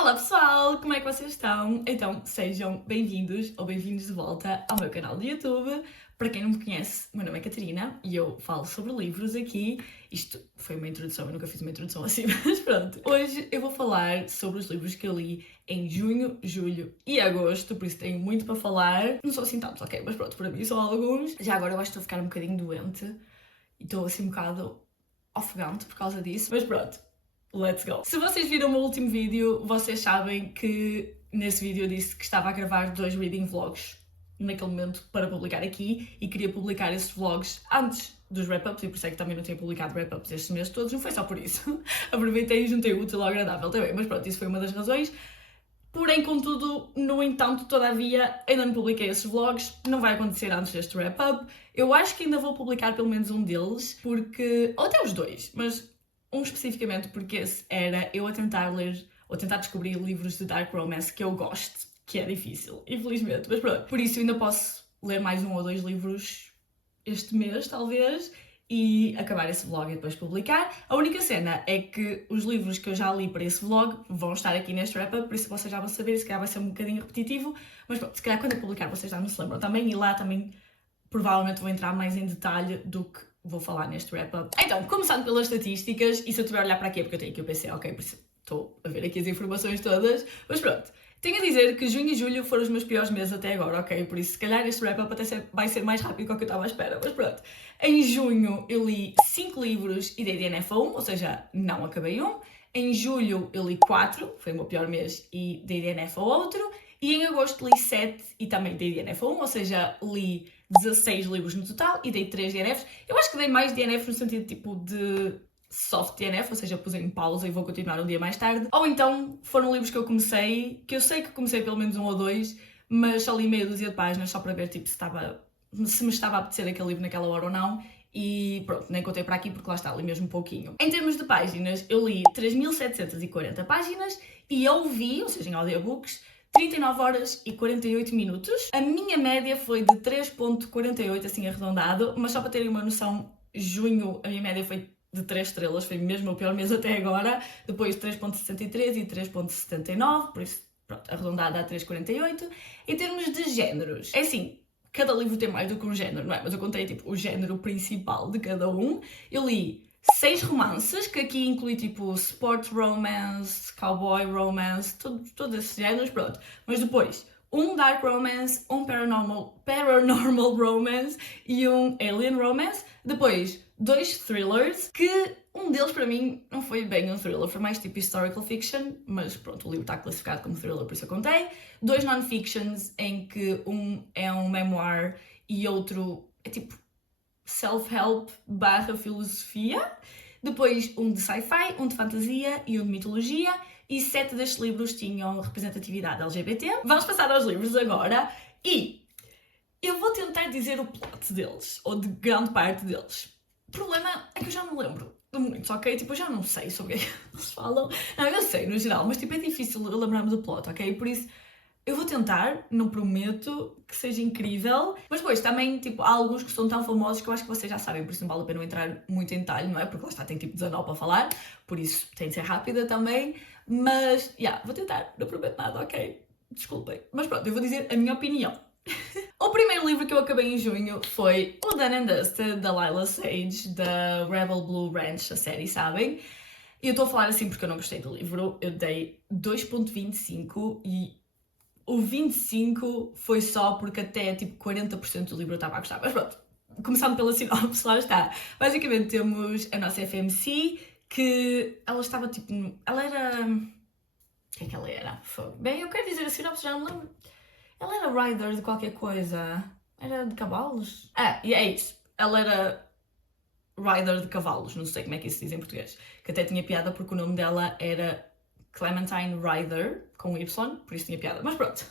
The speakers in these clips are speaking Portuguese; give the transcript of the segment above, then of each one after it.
Olá pessoal, como é que vocês estão? Então sejam bem-vindos ou bem-vindos de volta ao meu canal de YouTube. Para quem não me conhece, meu nome é Catarina e eu falo sobre livros aqui. Isto foi uma introdução, eu nunca fiz uma introdução assim, mas pronto. Hoje eu vou falar sobre os livros que eu li em junho, julho e agosto, por isso tenho muito para falar. Não sou assim tantos, ok, mas pronto, para mim são alguns. Já agora eu acho que estou a ficar um bocadinho doente e estou assim um bocado ofegante por causa disso, mas pronto. Let's go! Se vocês viram o meu último vídeo, vocês sabem que nesse vídeo eu disse que estava a gravar 2 reading vlogs naquele momento para publicar aqui e queria publicar esses vlogs antes dos wrap-ups e por isso é que também não tinha publicado wrap-ups estes meses todos, não foi só por isso. Aproveitei e juntei o útil ao agradável também, mas pronto, isso foi uma das razões. Porém, contudo, no entanto, todavia, ainda não publiquei esses vlogs, não vai acontecer antes deste wrap-up. Eu acho que ainda vou publicar pelo menos um deles, porque... ou até os dois, mas um especificamente porque esse era eu a tentar ler, ou tentar descobrir livros de dark romance que eu gosto, que é difícil, infelizmente, mas pronto. Por isso eu ainda posso ler mais 1 ou 2 livros este mês, talvez, e acabar esse vlog e depois publicar. A única cena é que os livros que eu já li para esse vlog vão estar aqui neste wrap-up, por isso vocês já vão saber, se calhar vai ser um bocadinho repetitivo, mas pronto, se calhar quando eu publicar vocês já não se lembram também, e lá também provavelmente vou entrar mais em detalhe do que vou falar neste wrap-up. Então, começando pelas estatísticas, e se eu estiver a olhar para aqui é porque eu tenho aqui o PC, ok? Por isso estou a ver aqui as informações todas, mas pronto. Tenho a dizer que junho e julho foram os meus piores meses até agora, ok? Por isso, se calhar este wrap-up até vai ser mais rápido do que eu estava à espera, mas pronto. Em junho eu li 5 livros e dei DNF a 1, ou seja, não acabei um. Em julho eu li 4, foi o meu pior mês, e dei DNF a outro. E em agosto li 7 e também dei DNF a 1, ou seja, li 16 livros no total e dei 3 DNFs. Eu acho que dei mais DNFs no sentido tipo de soft DNF, ou seja, pus em pausa e vou continuar um dia mais tarde. Ou então foram livros que eu comecei, que eu sei que comecei pelo menos 1 ou 2, mas só li meia dúzia de páginas só para ver tipo, se me estava a apetecer aquele livro naquela hora ou não. E pronto, nem contei para aqui porque lá está, li mesmo um pouquinho. Em termos de páginas, eu li 3.740 páginas e ouvi, ou seja, em audiobooks, 39 horas e 48 minutos. A minha média foi de 3.48, assim arredondado, mas só para terem uma noção, junho a minha média foi de 3 estrelas, foi mesmo o pior mês até agora, depois 3.63 e 3.79, por isso, pronto, arredondada a 3.48. Em termos de géneros, é assim, cada livro tem mais do que um género, não é? Mas eu contei, tipo, o género principal de cada um. Eu li 6 romances, que aqui inclui tipo sport romance, cowboy romance, todos esses géneros, pronto. Mas depois, um dark romance, um paranormal romance e um alien romance. Depois, 2 thrillers, que um deles para mim não foi bem um thriller, foi mais tipo historical fiction, mas pronto, o livro está classificado como thriller, por isso eu contei. 2 non-fictions, em que um é um memoir e outro é tipo self-help / filosofia. Depois um de sci-fi, um de fantasia e um de mitologia. E 7 destes livros tinham representatividade LGBT. Vamos passar aos livros agora e eu vou tentar dizer o plot deles, ou de grande parte deles. O problema é que eu já não me lembro de muitos, ok? Tipo, eu já não sei sobre o que eles falam. Não, eu sei no geral, mas tipo, é difícil lembrar-me do plot, ok? Por isso, eu vou tentar, não prometo que seja incrível, mas depois também, tipo, há alguns que são tão famosos que eu acho que vocês já sabem, por isso não vale a pena eu entrar muito em detalhe, não é? Porque lá está, tem tipo 19 para falar, por isso tem de ser rápida também, mas, vou tentar, não prometo nada, ok? Desculpem. Mas pronto, eu vou dizer a minha opinião. O primeiro livro que eu acabei em junho foi o Done and Dusted, da Lila Sage, da Rebel Blue Ranch, a série, sabem? E eu estou a falar assim porque eu não gostei do livro, eu dei 2.25 e o 25 foi só porque até tipo 40% do livro eu estava a gostar. Mas pronto, começando pela sinopse, lá está. Basicamente temos a nossa FMC, que ela estava tipo... Ela era... O que é que ela era? Bem, eu quero dizer a sinopse, já não me lembro. Ela era rider de qualquer coisa. Era de cavalos? E é isso. Ela era rider de cavalos, não sei como é que isso se diz em português. Que até tinha piada porque o nome dela era Clementine Rider, com Y, por isso tinha piada, mas pronto.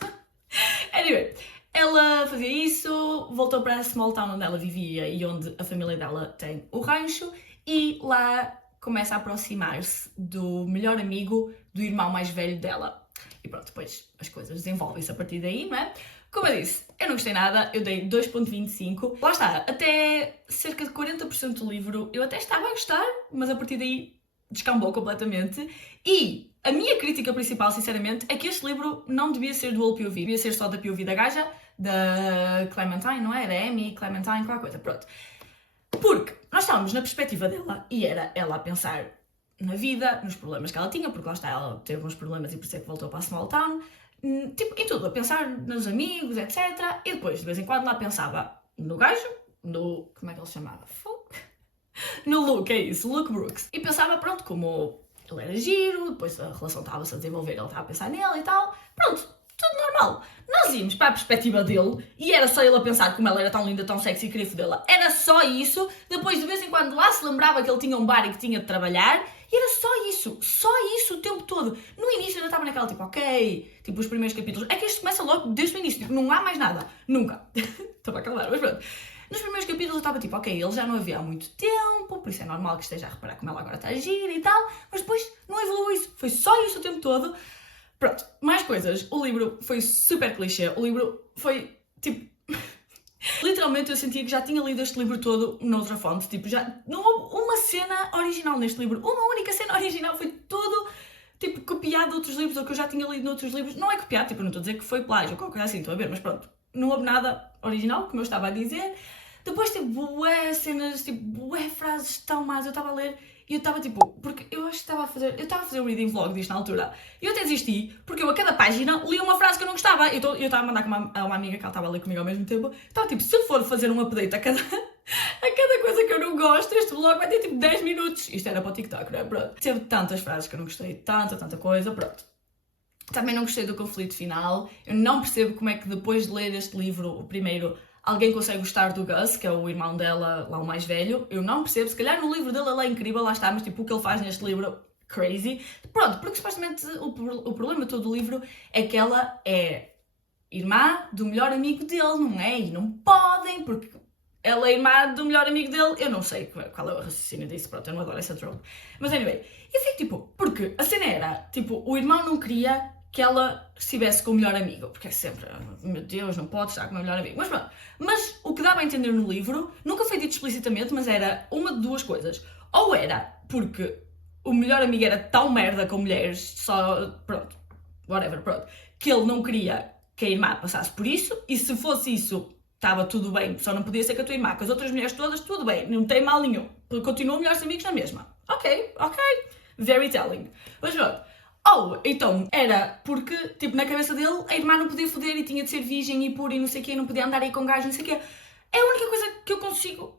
Anyway, ela fazia isso, voltou para a small town onde ela vivia e onde a família dela tem o rancho, e lá começa a aproximar-se do melhor amigo do irmão mais velho dela. E pronto, depois as coisas desenvolvem-se a partir daí, não é? Como eu disse, eu não gostei nada, eu dei 2.25. Lá está, até cerca de 40% do livro eu até estava a gostar, mas a partir daí descambou completamente. E A minha crítica principal, sinceramente, é que este livro não devia ser dual POV, devia ser só da POV da gaja, da Clementine, não é? Da Amy, Clementine, qualquer coisa, pronto. Porque nós estávamos na perspectiva dela e era ela a pensar na vida, nos problemas que ela tinha, porque lá está, ela teve uns problemas e por isso é que voltou para a small town, tipo, em tudo, a pensar nos amigos, etc. E depois, de vez em quando, lá pensava no gajo, no... como é que ele se chamava? No Luke, é isso, Luke Brooks. E pensava, pronto, como ele era giro, depois a relação estava-se a desenvolver, ele estava a pensar nele e tal, pronto, tudo normal. Nós íamos para a perspectiva dele e era só ele a pensar como ela era tão linda, tão sexy e queria fodê-la. Era só isso. Depois, de vez em quando, lá se lembrava que ele tinha um bar e que tinha de trabalhar. E era só isso o tempo todo. No início eu estava naquela tipo, ok, tipo os primeiros capítulos. É que isto começa logo desde o início, tipo, não há mais nada. Nunca. Estou a calar, mas pronto. Nos primeiros capítulos eu estava tipo, ok, ele já não havia há muito tempo, por isso é normal que esteja a reparar como ela agora está a gira e tal. Mas depois não evoluiu isso. Foi só isso o tempo todo. Pronto, mais coisas. O livro foi super clichê. O livro foi, tipo... Literalmente eu sentia que já tinha lido este livro todo noutra fonte. Tipo, já não houve uma cena original neste livro. Uma única cena original. Foi tudo, tipo, copiado de outros livros ou que eu já tinha lido noutros livros. Não é copiado, tipo, não estou a dizer que foi plágio ou qualquer coisa assim, estou a ver, mas pronto. Não houve nada original, como eu estava a dizer. Depois, tipo, bué cenas, tipo, bué frases tão más. Eu estava a ler e eu estava, tipo... Porque eu acho que estava a fazer... Eu estava a fazer um reading vlog disto na altura. E eu até desisti, porque eu a cada página lia uma frase que eu não gostava. Eu estava a mandar com uma amiga que ela estava a ler comigo ao mesmo tempo. Estava, tipo, se eu for fazer um update a cada coisa que eu não gosto, este vlog vai ter, tipo, 10 minutos. Isto era para o TikTok, não é? Pronto. Teve tantas frases que eu não gostei. Tanta coisa. Pronto. Também não gostei do conflito final. Eu não percebo como é que depois de ler este livro, o primeiro... Alguém consegue gostar do Gus, que é o irmão dela, lá o mais velho. Eu não percebo. Se calhar no livro dele ele é incrível, lá está, mas tipo o que ele faz neste livro, crazy. Pronto, porque supostamente o problema todo do livro é que ela é irmã do melhor amigo dele, não é? E não podem, porque ela é irmã do melhor amigo dele. Eu não sei qual é o raciocínio disso, pronto, eu não adoro essa trope. Mas anyway, eu fico tipo, porque a cena era, tipo, o irmão não queria que ela estivesse com o melhor amigo, porque é sempre, meu Deus, não pode estar com o meu melhor amigo. Mas pronto, mas o que dava a entender no livro, nunca foi dito explicitamente, mas era uma de duas coisas. Ou era porque o melhor amigo era tão merda com mulheres, só, pronto, whatever, pronto, que ele não queria que a irmã passasse por isso, e se fosse isso, estava tudo bem, só não podia ser com a tua irmã, com as outras mulheres todas, tudo bem, não tem mal nenhum, continuam melhores amigos na mesma. Ok, very telling. Mas pronto. Ou, então, era porque, tipo, na cabeça dele, a irmã não podia foder e tinha de ser virgem e pura e não sei o quê, não podia andar aí com gajos, não sei o quê. É a única coisa que eu consigo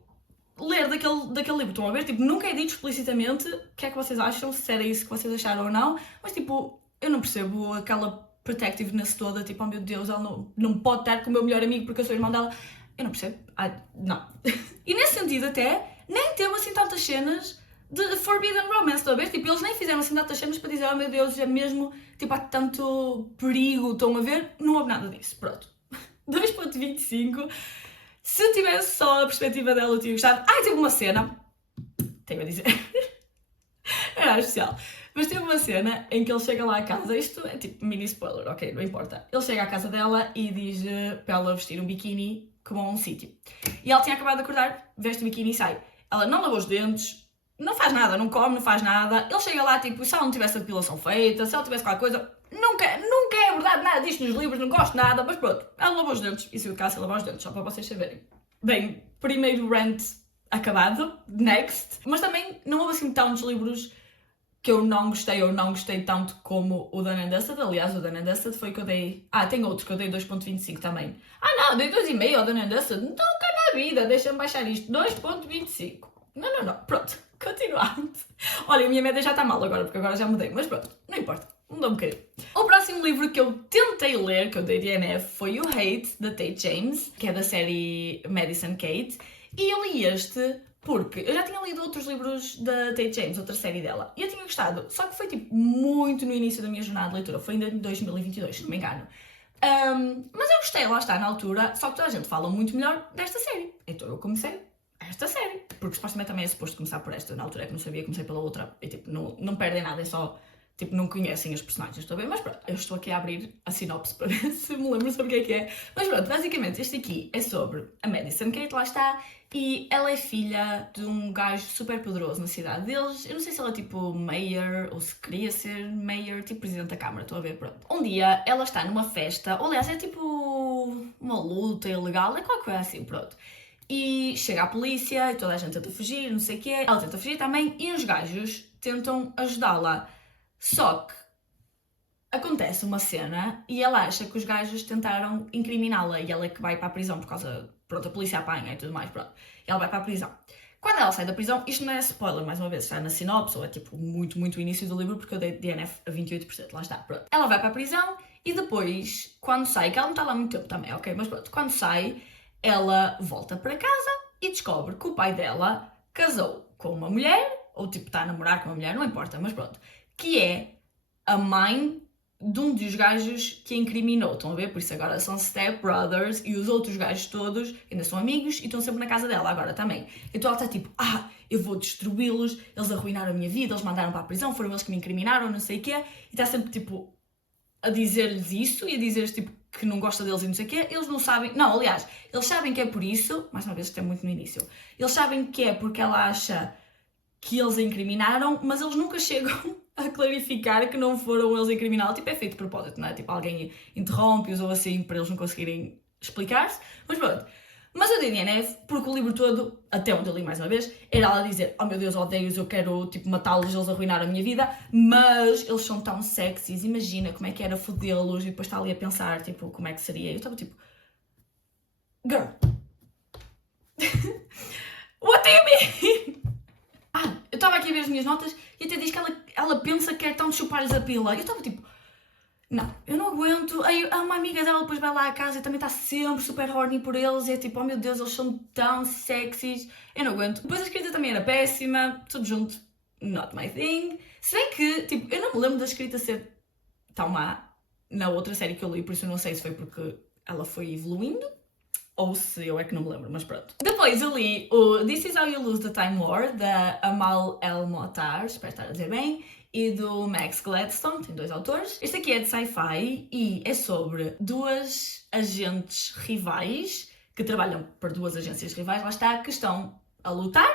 ler daquele livro. Estão a ver? Tipo, nunca é dito explicitamente o que é que vocês acham, se era isso que vocês acharam ou não, mas, tipo, eu não percebo aquela protectiveness toda, tipo, oh meu Deus, ela não pode estar com o meu melhor amigo porque eu sou irmão dela. Eu não percebo. Não. E nesse sentido, até, nem teve assim tantas cenas de Forbidden Romance, estão a ver? Tipo, eles nem fizeram assim tantas cenas para dizer, oh meu Deus, é mesmo, tipo, há tanto perigo, estão a ver? Não houve nada disso, pronto. 2.25. Se eu tivesse só a perspectiva dela, eu tinha gostado. Teve uma cena, tenho a dizer, era especial, mas teve uma cena em que ele chega lá à casa, isto é tipo mini spoiler, ok, não importa. Ele chega à casa dela e diz para ela vestir um biquíni como a um sítio. E ela tinha acabado de acordar, veste o biquíni e sai. Ela não lavou os dentes, não faz nada, não come, não faz nada. Ele chega lá, tipo, se ela não tivesse a depilação feita, se ela tivesse qualquer coisa, nunca é verdade nada disto nos livros, não gosto nada, mas pronto, ela lavou os dentes. E se eu ficasse a lavar os dentes, só para vocês saberem. Bem, primeiro rant acabado, next. Mas também não houve assim tantos livros que eu não gostei ou não gostei tanto como o Done and Dusted. Aliás, o Done and Dusted foi que eu dei... tem outros que eu dei 2.25 também. Não, dei 2,5 ao Done and Dusted. Nunca na vida, deixa-me baixar isto. 2.25. Não, pronto. Continuando. Olha, a minha média já está mal agora, porque agora já mudei. Mas pronto, não importa. Mudou um bocadinho. O próximo livro que eu tentei ler, que eu dei DNF, foi o Hate, da Tate James, que é da série Madison Kate. E eu li este porque eu já tinha lido outros livros da Tate James, outra série dela. E eu tinha gostado. Só que foi tipo muito no início da minha jornada de leitura. Foi ainda em 2022, se não me engano. Mas eu gostei, lá está, na altura. Só que toda a gente fala muito melhor desta série. Então eu comecei esta série, porque supostamente também é suposto começar por esta, na altura é que não sabia, comecei pela outra, e tipo, não perdem nada, é só tipo, não conhecem as personagens, estou bem? Mas pronto, eu estou aqui a abrir a sinopse para ver se me lembro sobre o que é. Mas pronto, basicamente este aqui é sobre a Madison Kate, lá está, e ela é filha de um gajo super poderoso na cidade deles. Eu não sei se ela é tipo mayor ou se queria ser mayor, tipo presidente da Câmara, estou a ver, pronto. Um dia ela está numa festa, ou aliás é tipo uma luta ilegal, é qualquer coisa assim, pronto. E chega a polícia e toda a gente tenta fugir, não sei o quê. Ela tenta fugir também e os gajos tentam ajudá-la. Só que acontece uma cena e ela acha que os gajos tentaram incriminá-la e ela é que vai para a prisão por causa... Pronto, a polícia apanha e tudo mais, pronto. E ela vai para a prisão. Quando ela sai da prisão, isto não é spoiler, mais uma vez, está na sinopse, ou é tipo muito o início do livro, porque eu dei DNF a 28%, lá está, pronto. Ela vai para a prisão e depois, quando sai, que ela não está lá muito tempo também, ok? Mas pronto, quando sai, ela volta para casa e descobre que o pai dela casou com uma mulher, ou tipo está a namorar com uma mulher, não importa, mas pronto, que é a mãe de um dos gajos que a incriminou, estão a ver? Por isso agora são step brothers e os outros gajos todos ainda são amigos e estão sempre na casa dela agora também. Então ela está tipo, eu vou destruí-los, eles arruinaram a minha vida, eles mandaram para a prisão, foram eles que me incriminaram, não sei o quê, e está sempre tipo a dizer-lhes isso e a dizer-lhes tipo que não gosta deles e não sei o quê. Eles não sabem, não, aliás, eles sabem que é por isso, mais uma vez isto é muito no início, eles sabem que é porque ela acha que eles a incriminaram, mas eles nunca chegam a clarificar que não foram eles a incriminá-la. Tipo, é feito de propósito, não é? Tipo, alguém interrompe-os ou assim para eles não conseguirem explicar-se. Mas pronto. Mas eu dei DNF porque o livro todo, até onde eu li mais uma vez, era ela a dizer: oh meu Deus, odeio-os, eu quero tipo matá-los, eles arruinaram a minha vida, mas eles são tão sexys, imagina como é que era fodê-los, e depois está ali a pensar, tipo, como é que seria. Eu estava tipo, girl, what do you mean? Eu estava aqui a ver as minhas notas e até diz que ela pensa que é tão de chupar-lhes a pila. Eu estava tipo, não, eu não aguento. Aí uma amiga dela depois vai lá à casa e também está sempre super horny por eles. E é tipo, oh meu Deus, eles são tão sexys. Eu não aguento. Depois a escrita também era péssima, tudo junto, not my thing. Se bem que, tipo, eu não me lembro da escrita ser tão má na outra série que eu li, por isso eu não sei se foi porque ela foi evoluindo ou se eu é que não me lembro, mas pronto. Depois eu li o This Is How You Lose the Time War, da Amal El-Mohtar, espero estar a dizer bem, e do Max Gladstone, tem 2 autores. Este aqui é de sci-fi e é sobre 2 agentes rivais, que trabalham por 2 agências rivais, lá está, que estão a lutar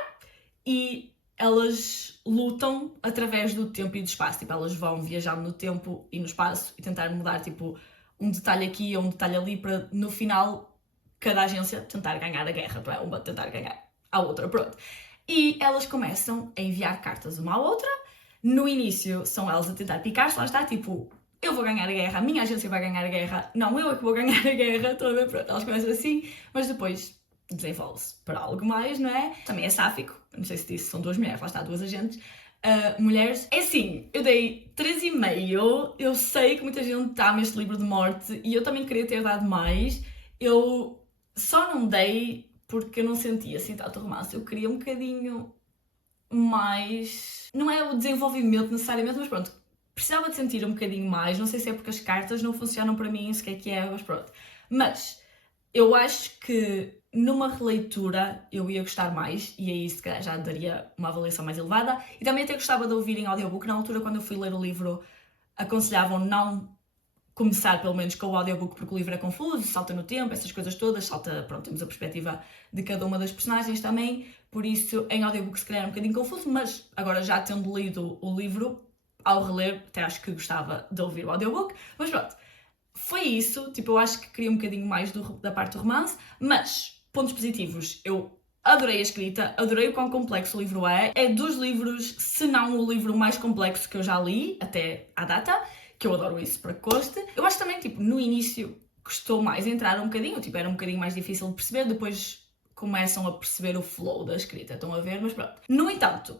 e elas lutam através do tempo e do espaço. Tipo, elas vão viajar no tempo e no espaço e tentar mudar, tipo, um detalhe aqui ou um detalhe ali para, no final, cada agência tentar ganhar a guerra, não é? Uma tentar ganhar a outra, pronto. E elas começam a enviar cartas uma à outra. No início são elas a tentar picar-se, lá está, tipo, eu vou ganhar a guerra, a minha agência vai ganhar a guerra, não, eu é que vou ganhar a guerra toda, pronto. Elas começam assim, mas depois desenvolve-se para algo mais, não é? Também é sáfico, não sei se disse, são 2 mulheres, lá está, 2 agentes. Mulheres, é assim, eu dei 3,5, eu sei que muita gente ama este livro de morte e eu também queria ter dado mais. Eu só não dei porque eu não sentia assim tanto romance. Eu queria um bocadinho mais... Não é o desenvolvimento necessariamente, mas pronto. Precisava de sentir um bocadinho mais. Não sei se é porque as cartas não funcionam para mim, se o que é, mas pronto. Mas eu acho que numa releitura eu ia gostar mais e aí se calhar já daria uma avaliação mais elevada. E também até gostava de ouvir em audiobook. Na altura, quando eu fui ler o livro, aconselhavam não começar pelo menos com o audiobook porque o livro é confuso, salta no tempo, essas coisas todas, salta, pronto, temos a perspectiva de cada uma das personagens também, por isso em audiobook se calhar é um bocadinho confuso, mas agora já tendo lido o livro, ao reler, até acho que gostava de ouvir o audiobook, mas pronto, foi isso, tipo, eu acho que queria um bocadinho mais da parte do romance, mas, pontos positivos, eu adorei a escrita, adorei o quão complexo o livro é dos livros, se não o livro mais complexo que eu já li, até à data, que eu adoro isso, para que conste. Eu acho também, tipo, no início custou mais entrar um bocadinho, tipo, era um bocadinho mais difícil de perceber, depois começam a perceber o flow da escrita, estão a ver, mas pronto. No entanto,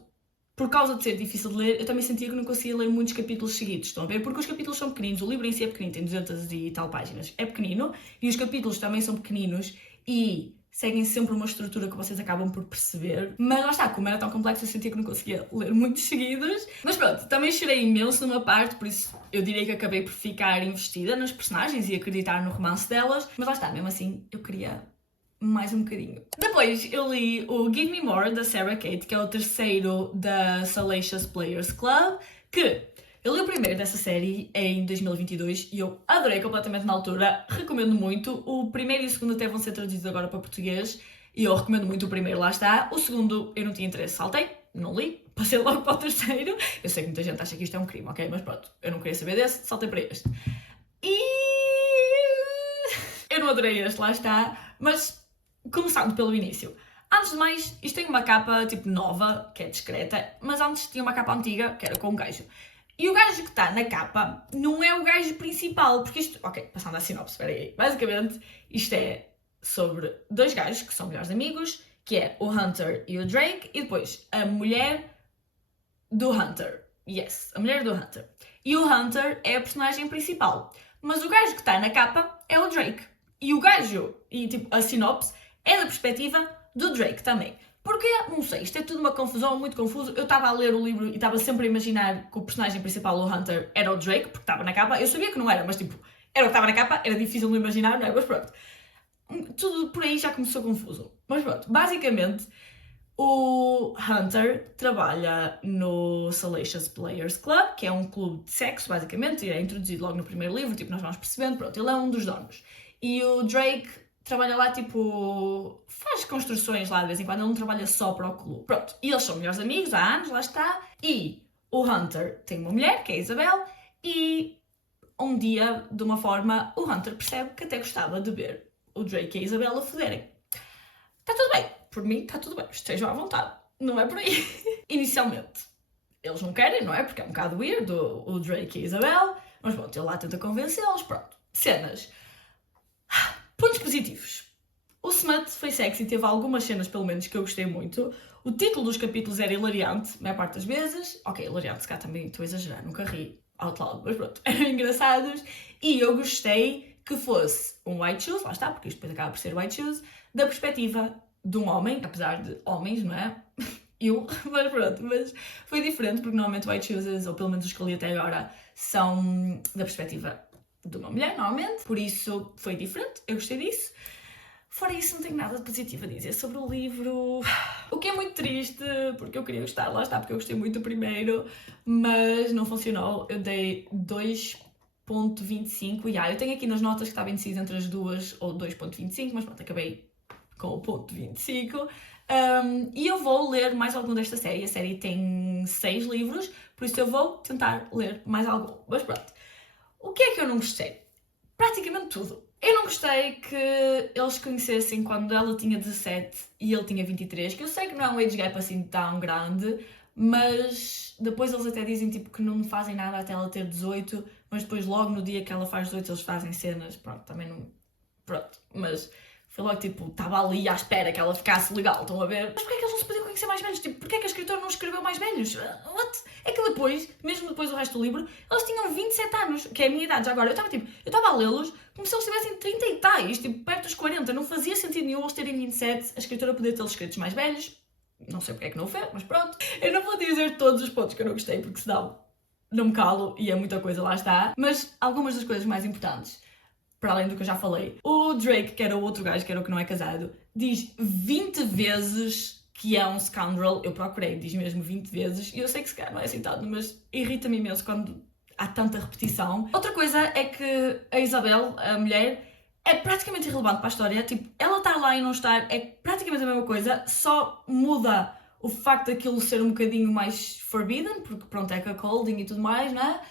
por causa de ser difícil de ler, eu também sentia que não conseguia ler muitos capítulos seguidos, estão a ver? Porque os capítulos são pequeninos, o livro em si é pequenino, tem 200 e tal páginas, é pequenino, e os capítulos também são pequeninos e seguem sempre uma estrutura que vocês acabam por perceber. Mas lá está, como era tão complexo, eu sentia que não conseguia ler muitos seguidos. Mas pronto, também chorei imenso numa parte, por isso eu diria que acabei por ficar investida nas personagens e acreditar no romance delas. Mas lá está, mesmo assim, eu queria mais um bocadinho. Depois eu li o Give Me More, da Sarah Kate, que é o terceiro da Salacious Players Club, que Eu li o primeiro dessa série em 2022 e eu adorei completamente na altura, recomendo muito. O primeiro e o segundo até vão ser traduzidos agora para português e eu recomendo muito o primeiro, lá está. O segundo eu não tinha interesse, saltei, não li, passei logo para o terceiro. Eu sei que muita gente acha que isto é um crime, ok? Mas pronto, eu não queria saber desse, saltei para este. E eu não adorei este, lá está, mas começando pelo início. Antes de mais, isto tem uma capa tipo nova, que é discreta, mas antes tinha uma capa antiga, que era com um gajo. E o gajo que está na capa não é o gajo principal, porque isto... Ok, passando à sinopse, espera aí. Basicamente, isto é sobre dois gajos que são melhores amigos, que é o Hunter e o Drake, e depois a mulher do Hunter. Yes, a mulher do Hunter. E o Hunter é a personagem principal. Mas o gajo que está na capa é o Drake. E o gajo, e tipo, a sinopse, é da perspectiva do Drake também. Porque, não sei, isto é tudo uma confusão, muito confuso. Eu estava a ler o livro e estava sempre a imaginar que o personagem principal, o Hunter, era o Drake, porque estava na capa. Eu sabia que não era, mas tipo, era o que estava na capa, era difícil de imaginar, não é? Mas pronto. Tudo por aí já começou confuso. Mas pronto, basicamente, o Hunter trabalha no Salacious Players Club, que é um clube de sexo, basicamente, e é introduzido logo no primeiro livro, tipo, nós vamos percebendo, pronto, ele é um dos donos. E o Drake trabalha lá, tipo, faz construções lá de vez em quando, ele não trabalha só para o clube. Pronto, e eles são melhores amigos há anos, lá está, e o Hunter tem uma mulher, que é a Isabel, e um dia, de uma forma, o Hunter percebe que até gostava de ver o Drake e a Isabel a foderem. Está tudo bem, por mim está tudo bem, estejam à vontade, não é por aí. Inicialmente, eles não querem, não é? Porque é um bocado weird o Drake e a Isabel, mas pronto, ele lá tenta convencê-los, pronto. Cenas. Pontos positivos. O smut foi sexy, teve algumas cenas, pelo menos, que eu gostei muito. O título dos capítulos era hilariante, a maior parte das vezes. Ok, hilariante, se cá também estou a exagerar, nunca ri out loud, mas pronto, eram engraçados. E eu gostei que fosse um white shoes, lá está, porque isto depois acaba por ser white shoes, da perspectiva de um homem, apesar de homens, não é? Mas pronto, mas foi diferente, porque normalmente white shoes, ou pelo menos os que eu li até agora, são da perspectiva de uma mulher, normalmente, por isso foi diferente, eu gostei disso. Fora isso, não tenho nada de positivo a dizer sobre o livro, o que é muito triste, porque eu queria gostar, lá está, porque eu gostei muito do primeiro, mas não funcionou. Eu dei 2.25, e eu tenho aqui nas notas que estava indeciso entre as duas ou 2.25, mas pronto, acabei com o ponto 25. E eu vou ler mais algum desta série. A série tem 6 livros, por isso eu vou tentar ler mais algum. Mas pronto. O que é que eu não gostei? Praticamente tudo. Eu não gostei que eles conhecessem quando ela tinha 17 e ele tinha 23, que eu sei que não é um age gap assim tão grande, mas depois eles até dizem tipo, que não fazem nada até ela ter 18, mas depois logo no dia que ela faz 18 eles fazem cenas, pronto, também não... Pronto, mas... Foi logo tipo, estava ali à espera que ela ficasse legal, estão a ver? Mas porquê é que eles não se podiam conhecer mais velhos? Tipo, porquê é que a escritora não escreveu mais velhos? What? É que depois, mesmo depois do resto do livro, eles tinham 27 anos, que é a minha idade já agora. Eu estava a lê-los como se eles tivessem 30 e tais, tipo, perto dos 40. Não fazia sentido nenhum eles terem 27, a escritora poder tê-los escritos mais velhos. Não sei porque é que não o fez, mas pronto. Eu não vou dizer todos os pontos que eu não gostei, porque senão não me calo e é muita coisa, lá está. Mas algumas das coisas mais importantes, para além do que eu já falei. O Drake, que era o outro gajo, que era o que não é casado, diz 20 vezes que é um scoundrel. Eu procurei, diz mesmo 20 vezes. E eu sei que se calhar não é citado, mas irrita-me imenso quando há tanta repetição. Outra coisa é que a Isabel, a mulher, é praticamente irrelevante para a história. Tipo, ela estar lá e não estar é praticamente a mesma coisa, só muda o facto daquilo ser um bocadinho mais forbidden, porque pronto, é cuckolding e tudo mais, não é?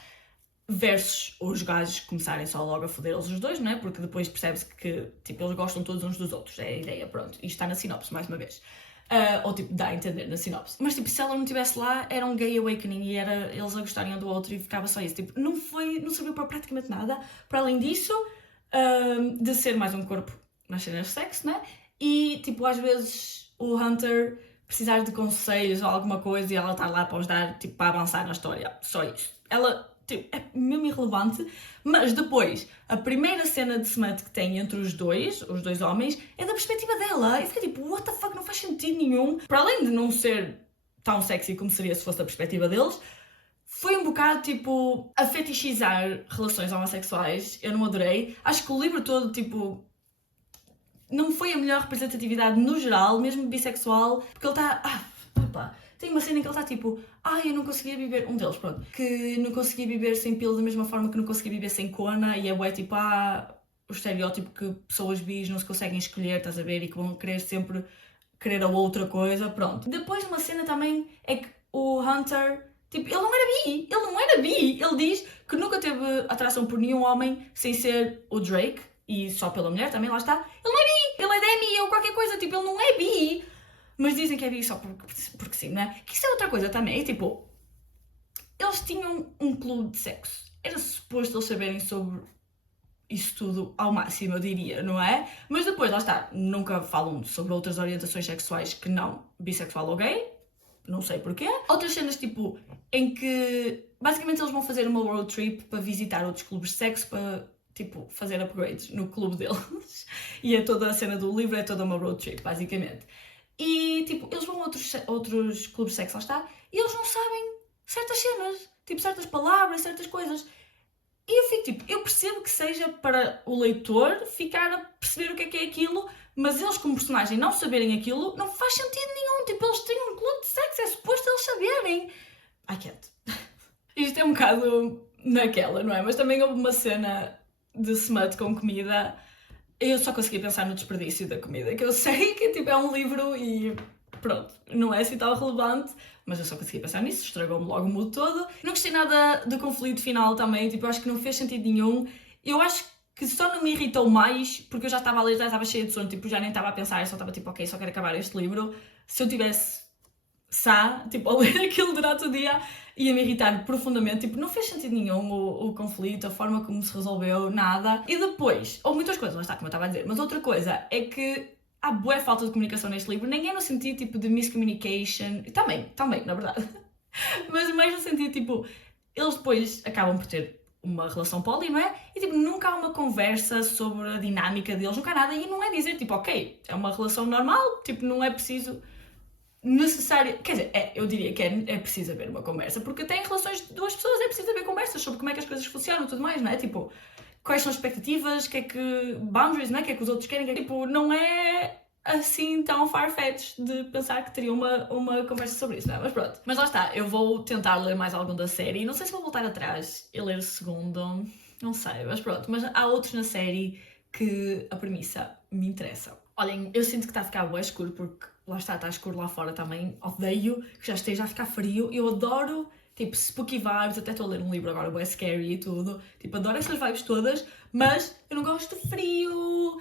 Versus os gajos começarem só logo a foder eles os dois, não é? Porque depois percebe-se que tipo, eles gostam todos uns dos outros, é a ideia, pronto. Isto está na sinopse, mais uma vez. Ou tipo, dá a entender na sinopse. Mas tipo, se ela não estivesse lá, era um gay awakening e era eles a gostarem um do outro e ficava só isso. Tipo, não serviu para praticamente nada. Para além disso, de ser mais um corpo nas cenas de sexo, né? E tipo, às vezes o Hunter precisar de conselhos ou alguma coisa e ela estar lá para os dar, tipo, para avançar na história. Só isso. Ela... Tipo, é mesmo irrelevante, mas depois, a primeira cena de smut que tem entre os dois homens, é da perspectiva dela. E fica tipo, what the fuck, não faz sentido nenhum. Para além de não ser tão sexy como seria se fosse da perspectiva deles, foi um bocado tipo, a fetichizar relações homossexuais. Eu não adorei. Acho que o livro todo, tipo, não foi a melhor representatividade no geral, mesmo bissexual, porque ele está... tem uma cena em que ele está tipo, eu não conseguia viver, um deles, pronto, que não conseguia viver sem pelo da mesma forma que não conseguia viver sem cona, e é tipo, o estereótipo que pessoas bis não se conseguem escolher, estás a ver, e que vão querer sempre querer a outra coisa, pronto. Depois uma cena também é que o Hunter, tipo, ele não era bi, ele diz que nunca teve atração por nenhum homem sem ser o Drake, e só pela mulher também, lá está. Ele não é bi, ele é demi ou qualquer coisa, tipo, ele não é bi, mas dizem que é bi só porque sim, não é? Que isso é outra coisa também, é tipo, eles tinham um clube de sexo, era suposto eles saberem sobre isso tudo ao máximo, eu diria, não é? Mas depois, lá está, nunca falam sobre outras orientações sexuais que não bissexual ou gay, não sei porquê. Outras cenas, tipo, em que basicamente eles vão fazer uma road trip para visitar outros clubes de sexo para, tipo, fazer upgrades no clube deles. E é toda a cena do livro, é toda uma road trip, basicamente. E, tipo, eles vão a outros clubes de sexo, lá está, e eles não sabem certas cenas, tipo, certas palavras, certas coisas. E eu fico tipo, eu percebo que seja para o leitor ficar a perceber o que é aquilo, mas eles como personagem não saberem aquilo não faz sentido nenhum. Tipo, eles têm um clube de sexo, é suposto eles saberem. I can't. Isto é um bocado naquela, não é? Mas também houve uma cena de smut com comida. Eu só consegui pensar no desperdício da comida, que eu sei que tipo, é um livro e pronto, não é assim tão relevante, mas eu só consegui pensar nisso, estragou-me logo o mood todo. Não gostei nada do conflito final também, tipo, eu acho que não fez sentido nenhum. Eu acho que só não me irritou mais, porque eu já estava a ler, já estava cheia de sono, tipo, já nem estava a pensar, eu só estava tipo, ok, só quero acabar este livro. Se eu tivesse tipo, a ler aquilo durante o dia, ia-me irritar profundamente, tipo, não fez sentido nenhum o conflito, a forma como se resolveu, nada. E depois, ou muitas coisas, lá está, como eu estava a dizer, mas outra coisa é que há boa falta de comunicação neste livro, nem é no sentido, tipo, de miscommunication, também, na verdade, mas mais no sentido, tipo, eles depois acabam por ter uma relação poli, não é? E, tipo, nunca há uma conversa sobre a dinâmica deles, nunca há nada, e não é dizer, tipo, ok, é uma relação normal, tipo, não é preciso necessário, quer dizer, eu diria que é preciso haver uma conversa, porque até em relações de duas pessoas é preciso haver conversas sobre como é que as coisas funcionam e tudo mais, não é? Tipo, quais são as expectativas, que é que boundaries, não é? Que é que os outros querem, que é, tipo, não é assim tão far-fetched de pensar que teria uma conversa sobre isso, não é? Mas pronto. Mas lá está, eu vou tentar ler mais algum da série, não sei se vou voltar atrás e ler o segundo, não sei, mas pronto. Mas há outros na série que a premissa me interessa. Olhem, eu sinto que está a ficar bué escuro porque lá está escuro lá fora também. Odeio que já esteja a ficar frio. Eu adoro, tipo, spooky vibes. Até estou a ler um livro agora, bué scary e tudo. Tipo, adoro essas vibes todas, mas eu não gosto de frio.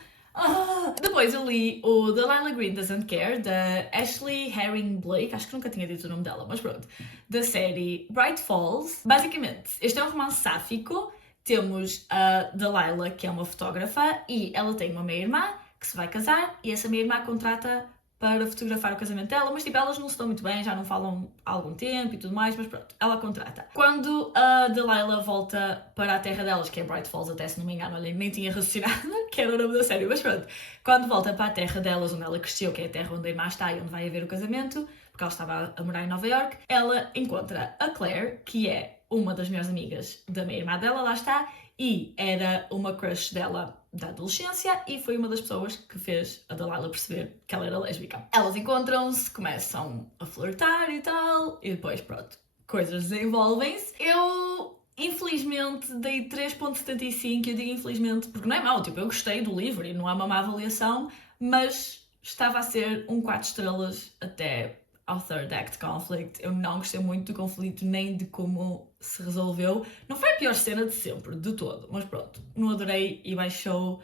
Depois eu li o The Lila Green Doesn't Care, da Ashley Herring Blake, acho que nunca tinha dito o nome dela, mas pronto, da série Bright Falls. Basicamente, este é um romance sáfico. Temos a Delilah, que é uma fotógrafa, e ela tem uma meia-irmã que se vai casar, e essa meia-irmã contrata para fotografar o casamento dela, mas tipo, elas não se dão muito bem, já não falam há algum tempo e tudo mais, mas pronto, ela contrata. Quando a Delilah volta para a terra delas, que é Bright Falls, até se não me engano, olha, nem tinha raciocinado que era o nome da série, mas pronto. Quando volta para a terra delas, onde ela cresceu, que é a terra onde a irmã está e onde vai haver o casamento, porque ela estava a morar em Nova York, ela encontra a Claire, que é uma das melhores amigas da minha irmã dela, lá está, e era uma crush dela da adolescência e foi uma das pessoas que fez a Delilah perceber que ela era lésbica. Elas encontram-se, começam a flertar e tal, e depois, pronto, coisas desenvolvem-se. Eu, infelizmente, dei 3.75, eu digo infelizmente porque não é mau, tipo, eu gostei do livro e não é uma má avaliação, mas estava a ser um 4 estrelas até ao Third Act Conflict. Eu não gostei muito do conflito, nem de como se resolveu. Não foi a pior cena de sempre, de todo, mas pronto, não adorei e baixou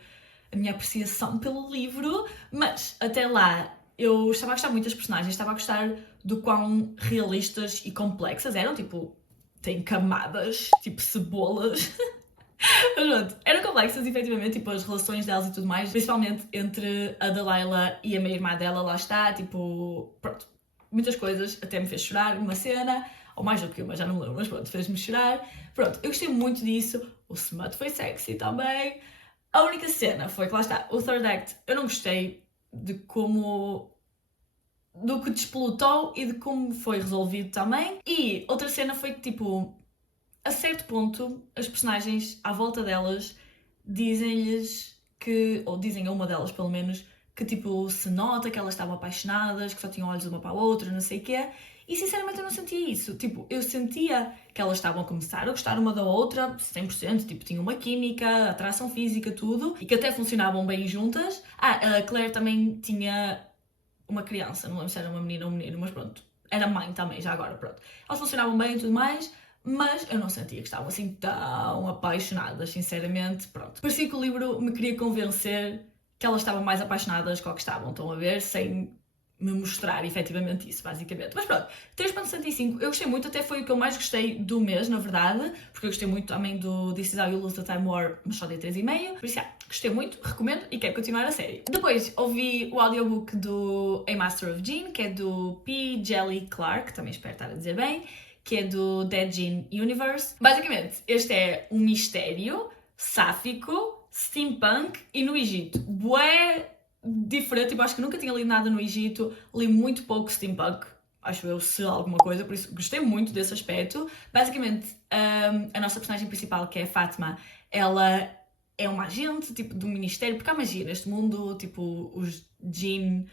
a minha apreciação pelo livro, mas até lá eu estava a gostar muito das personagens, estava a gostar do quão realistas e complexas eram, tipo, tem camadas, tipo cebolas. Mas pronto, eram complexas, efetivamente, tipo, as relações delas e tudo mais, principalmente entre a Delilah e a meia-irmã dela, lá está, tipo, pronto, muitas coisas, até me fez chorar uma cena, ou mais do que uma, já não me lembro, mas pronto, fez-me chorar. Pronto, eu gostei muito disso, o smut foi sexy também. A única cena foi que lá está, o Third Act, eu não gostei de como do que despolutou e de como foi resolvido também. E outra cena foi que, tipo, a certo ponto, as personagens à volta delas dizem-lhes que, ou dizem a uma delas pelo menos, que tipo se nota que elas estavam apaixonadas, que só tinham olhos uma para a outra, não sei o quê. E sinceramente eu não sentia isso. Tipo, eu sentia que elas estavam a começar a gostar uma da outra, 100%, tipo, tinham uma química, atração física, tudo, e que até funcionavam bem juntas. A Claire também tinha uma criança, não lembro se era uma menina ou um menino, mas pronto, era mãe também, já agora, pronto. Elas funcionavam bem e tudo mais, mas eu não sentia que estavam assim tão apaixonadas, sinceramente, pronto. Parecia que o livro me queria convencer que elas estavam mais apaixonadas com o que estavam, estão a ver, sem me mostrar efetivamente isso, basicamente. Mas pronto, 3.65, eu gostei muito, até foi o que eu mais gostei do mês, na verdade, porque eu gostei muito também do This Is How You Lose the Time War, mas só dei 3,5, por isso, gostei muito, recomendo e quero continuar a série. Depois, ouvi o audiobook do A Master of Gene, que é do P. Jelly Clark, também espero estar a dizer bem, que é do Dead Gene Universe. Basicamente, este é um mistério sáfico, steampunk e no Egito. Bué diferente, tipo, acho que nunca tinha lido nada no Egito, li muito pouco steampunk, acho eu, se alguma coisa, por isso gostei muito desse aspecto. Basicamente, a nossa personagem principal, que é a Fátima, ela é uma agente, tipo, do ministério, porque há magia neste mundo, tipo, os Jinn,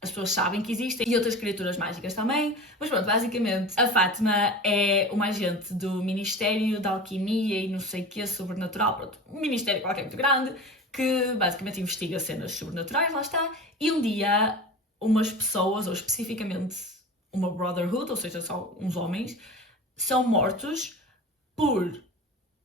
as pessoas sabem que existem, e outras criaturas mágicas também, mas pronto, basicamente, a Fátima é uma agente do Ministério da Alquimia e não sei o que, sobrenatural, pronto, um ministério qualquer muito grande, que basicamente investiga cenas sobrenaturais, lá está, e um dia umas pessoas, ou especificamente uma Brotherhood, ou seja, só uns homens, são mortos por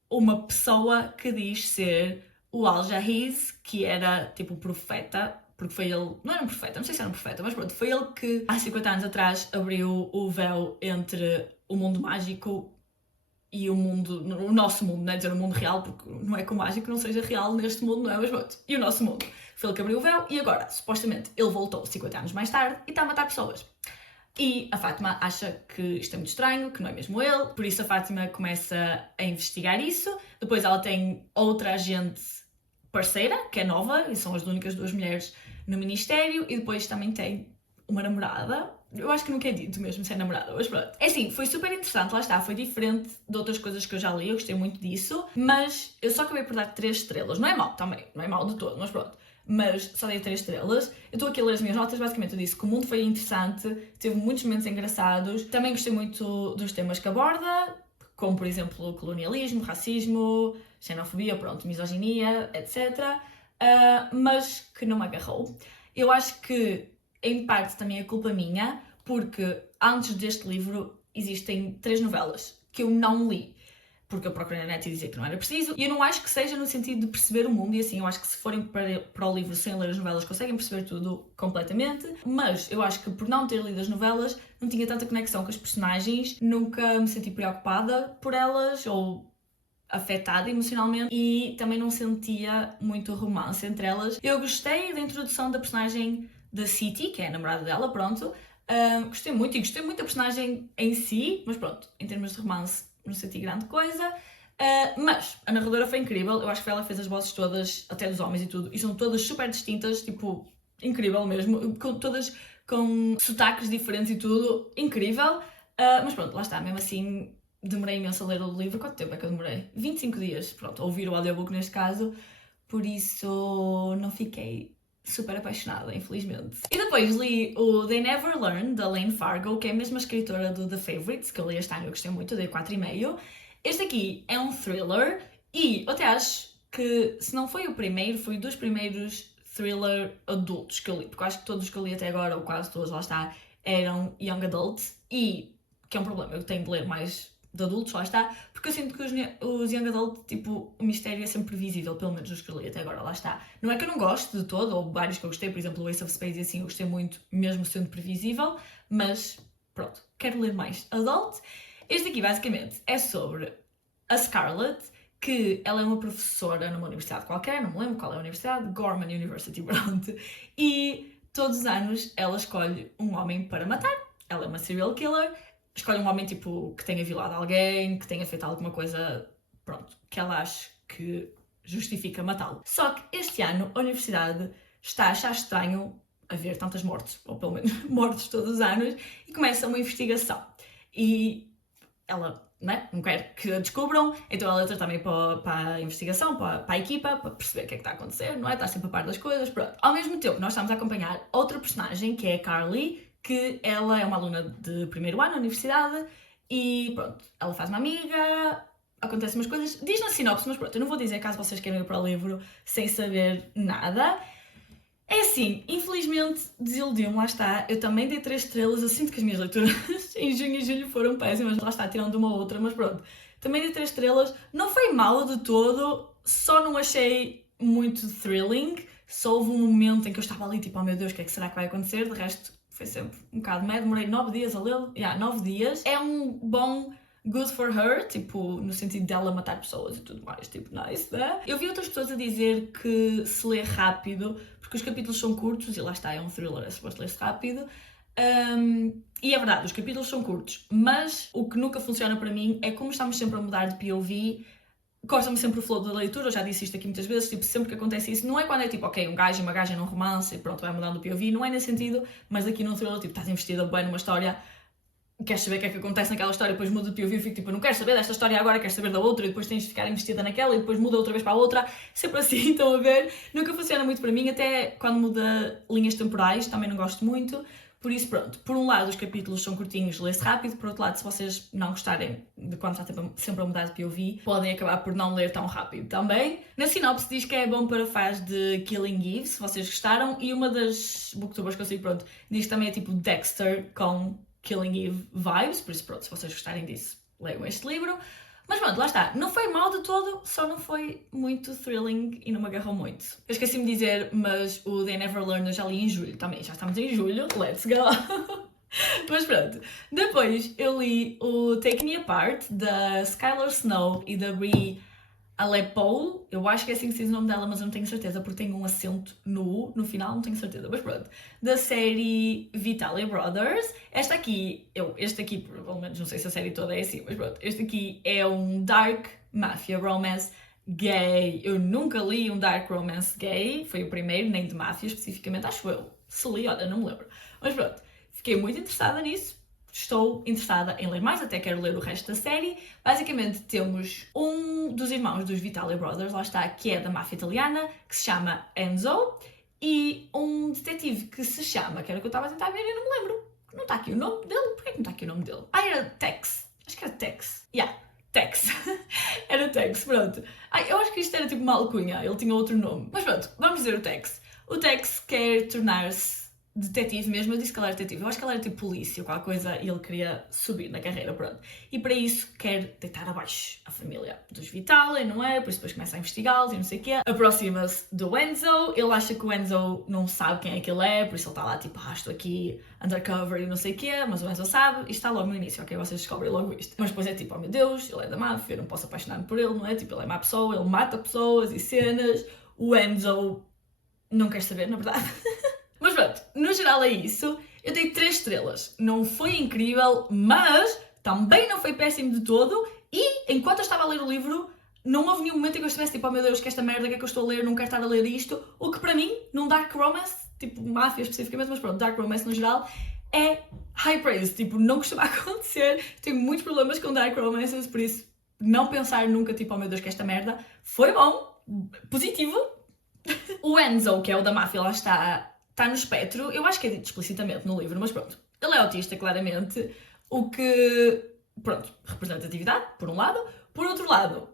uma pessoa que diz ser o Al-Jahiz, que era tipo o profeta, porque foi ele, não era um profeta, não sei se era um profeta, mas pronto, foi ele que há 50 anos atrás abriu o véu entre o mundo mágico e o mundo, o nosso mundo, não é dizer o mundo real, porque não é que o mágico não seja real neste mundo, não é? Mas pronto, e o nosso mundo. Foi ele que abriu o véu e agora, supostamente, ele voltou 50 anos mais tarde e está a matar pessoas. E a Fátima acha que isto é muito estranho, que não é mesmo ele, por isso a Fátima começa a investigar isso. Depois ela tem outra agente parceira, que é nova, e são as únicas duas mulheres no Ministério, e depois também tem uma namorada. Eu acho que nunca é dito mesmo ser namorada, mas pronto. É assim, foi super interessante, lá está, foi diferente de outras coisas que eu já li, eu gostei muito disso, mas eu só acabei por dar 3 estrelas. Não é mau também, não é mau de todo, mas pronto. Mas só dei 3 estrelas. Eu estou aqui a ler as minhas notas, basicamente eu disse que o mundo foi interessante, teve muitos momentos engraçados, também gostei muito dos temas que aborda, como por exemplo colonialismo, racismo, xenofobia, pronto, misoginia, etc. Mas que não me agarrou. Eu acho que em parte também é culpa minha, porque antes deste livro existem 3 novelas que eu não li, porque eu procurei na net e dizia que não era preciso, e eu não acho que seja no sentido de perceber o mundo, e assim, eu acho que se forem para o livro sem ler as novelas conseguem perceber tudo completamente, mas eu acho que por não ter lido as novelas não tinha tanta conexão com as personagens, nunca me senti preocupada por elas, ou afetada emocionalmente, e também não sentia muito romance entre elas. Eu gostei da introdução da personagem da City, que é a namorada dela, pronto. Gostei muito, e gostei muito da personagem em si, mas pronto, em termos de romance não senti grande coisa. Mas a narradora foi incrível, eu acho que ela fez as vozes todas, até dos homens e tudo, e são todas super distintas, tipo, incrível mesmo, todas com sotaques diferentes e tudo, incrível. Mas pronto, lá está, mesmo assim demorei imenso a ler o livro. Quanto tempo é que eu demorei? 25 dias, pronto, a ouvir o audiobook neste caso, por isso não fiquei super apaixonada, infelizmente. E depois li o They Never Learn, da Lane Fargo, que é a mesma escritora do The Favourites, que eu li este ano e eu gostei muito, dei 4,5. Este aqui é um thriller e eu até acho que, se não foi o primeiro, foi um dos primeiros thriller adultos que eu li, porque eu acho que todos os que eu li até agora, ou quase todos, lá está, eram young adult, e que é um problema, eu tenho de ler mais de adultos, lá está, porque eu sinto que os young adult, tipo, o mistério é sempre previsível, pelo menos os que eu li até agora, lá está. Não é que eu não gosto de todo, ou vários que eu gostei, por exemplo, o Ace of Spades e assim, eu gostei muito, mesmo sendo previsível, mas pronto, quero ler mais adult. Este aqui, basicamente, é sobre a Scarlett, que ela é uma professora numa universidade qualquer, não me lembro qual é a universidade, Gorman University, pronto, e todos os anos ela escolhe um homem para matar. Ela é uma serial killer, escolhe um homem tipo que tenha violado alguém, que tenha feito alguma coisa, pronto, que ela acha que justifica matá-lo. Só que este ano a universidade está a achar estranho haver tantas mortes, ou pelo menos mortes todos os anos, e começa uma investigação. E ela, não quer que a descubram, então ela entra também para a investigação, para a equipa, para perceber o que é que está a acontecer, não é? Está sempre a par das coisas, pronto. Ao mesmo tempo, nós estamos a acompanhar outra personagem, que é a Carly, que ela é uma aluna de primeiro ano na universidade e pronto, ela faz uma amiga, acontecem umas coisas, diz na sinopse, mas pronto, eu não vou dizer caso vocês queiram ir para o livro sem saber nada. É assim, infelizmente desiludiu-me, lá está, eu também dei 3 estrelas, eu sinto que as minhas leituras em junho e julho foram péssimas, lá está, tirando uma ou outra, mas pronto, também dei 3 estrelas, não foi mal de todo, só não achei muito thrilling, só houve um momento em que eu estava ali tipo, oh meu Deus, o que é que será que vai acontecer, de resto foi sempre um bocado medo, demorei 9 dias a lê-lo, 9 dias, é um bom good for her, tipo, no sentido dela matar pessoas e tudo mais, tipo, nice, né? Eu vi outras pessoas a dizer que se lê rápido, porque os capítulos são curtos, e lá está, é um thriller, é suposto ler-se rápido, e é verdade, os capítulos são curtos, mas o que nunca funciona para mim é como estamos sempre a mudar de POV, corta-me sempre o flow da leitura, eu já disse isto aqui muitas vezes, tipo, sempre que acontece isso, não é quando é tipo, ok, um gajo e uma gaja num romance e pronto, vai mudando o POV, não é nesse sentido, mas aqui num thriller, tipo, estás investida bem numa história, queres saber o que é que acontece naquela história, depois muda de POV e fico tipo, eu não quero saber desta história agora, quero saber da outra, e depois tens de ficar investida naquela e depois muda outra vez para a outra, sempre assim, estão a ver? Nunca funciona muito para mim, até quando muda linhas temporais, também não gosto muito, por isso pronto, por um lado os capítulos são curtinhos, lê-se rápido, por outro lado se vocês não gostarem de quando está sempre a mudar de POV, podem acabar por não ler tão rápido também. Na sinopse diz que é bom para fãs de Killing Eve, se vocês gostaram, e uma das booktubers que eu sei, pronto, diz que também é tipo Dexter com Killing Eve vibes, por isso pronto, se vocês gostarem disso, leiam este livro. Mas pronto, lá está, não foi mal de todo, só não foi muito thrilling e não me agarrou muito. Eu esqueci-me de dizer, mas o They Never Learn eu já li em julho também, já estamos em julho, let's go! Mas pronto, depois eu li o Take Me Apart, da Skylar Snow e da Brie Aleppo, eu acho que é assim que se diz o nome dela, mas eu não tenho certeza porque tem um acento no U no final, não tenho certeza, mas pronto. Da série Vitalia Brothers. Este aqui, provavelmente, não sei se a série toda é assim, mas pronto. Este aqui é um dark mafia romance gay. Eu nunca li um dark romance gay, foi o primeiro, nem de máfia especificamente, acho eu. Se li, olha, não me lembro. Mas pronto, fiquei muito interessada nisso. Estou interessada em ler mais, até quero ler o resto da série. Basicamente temos um dos irmãos dos Vitalia Brothers, lá está, que é da máfia italiana, que se chama Enzo, e um detetive que se chama, que era o que eu estava a tentar ver e eu não me lembro. Não está aqui o nome dele? Porquê que não está aqui o nome dele? Ah, era Tex. Acho que era Tex. Tex. Era Tex, pronto. Eu acho que isto era tipo uma alcunha, ele tinha outro nome. Mas pronto, vamos dizer o Tex. O Tex quer tornar-se detetive mesmo, eu disse que ele era detetive, eu acho que ele era tipo polícia ou qualquer coisa e ele queria subir na carreira, pronto. E para isso quer deitar abaixo a família dos Vitalia, não é? Por isso depois começa a investigá-los e não sei o quê. Aproxima-se do Enzo, ele acha que o Enzo não sabe quem é que ele é, por isso ele está lá tipo, estou aqui undercover e não sei o quê, mas o Enzo sabe e está logo no início, ok? Vocês descobrem logo isto. Mas depois é tipo, oh meu Deus, ele é da máfia, eu não posso apaixonar-me por ele, não é? Tipo, ele é má pessoa, ele mata pessoas e cenas. O Enzo não quer saber, na verdade. Mas pronto, no geral é isso. Eu dei 3 estrelas. Não foi incrível, mas também não foi péssimo de todo. E enquanto eu estava a ler o livro, não houve nenhum momento em que eu estivesse tipo, oh meu Deus, que esta merda, que é que eu estou a ler, não quero estar a ler isto. O que para mim, num dark romance, tipo máfia especificamente, mas pronto, dark romance no geral, é high praise. Tipo, não costuma acontecer. Tenho muitos problemas com dark romances, por isso não pensar nunca tipo, oh meu Deus, que esta merda foi bom, positivo. O Enzo, que é o da máfia, lá está no espectro, eu acho que é dito explicitamente no livro, mas pronto, ele é autista, claramente, o que, pronto, representatividade, por um lado, por outro lado,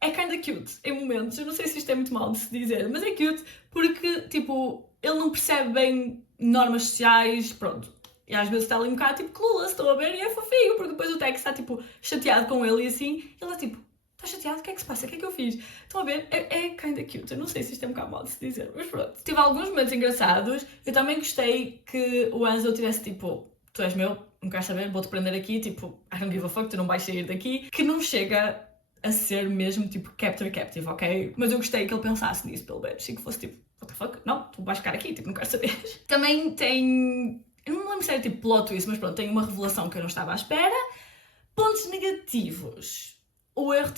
é kinda cute em momentos, eu não sei se isto é muito mal de se dizer, mas é cute porque, tipo, ele não percebe bem normas sociais, pronto, e às vezes está ali um bocado, tipo, clueless, estou a ver, e é fofinho, porque depois o Tex está, tipo, chateado com ele e assim, e ele é tipo, está chateado? O que é que se passa? O que é que eu fiz? Estão a ver? É kinda cute. Eu não sei se isto é um bocado mal de se dizer, mas pronto. Tive alguns momentos engraçados. Eu também gostei que o Enzo tivesse tipo, tu és meu, não queres saber, vou-te prender aqui, tipo, I don't give a fuck, tu não vais sair daqui. Que não chega a ser mesmo tipo captive, ok? Mas eu gostei que ele pensasse nisso, pelo menos. E que fosse tipo, what the fuck? Não, tu vais ficar aqui, tipo, não quero saber. Também tem... Eu não me lembro se era tipo plot twist, mas pronto, tem uma revelação que eu não estava à espera. Pontos negativos. O livro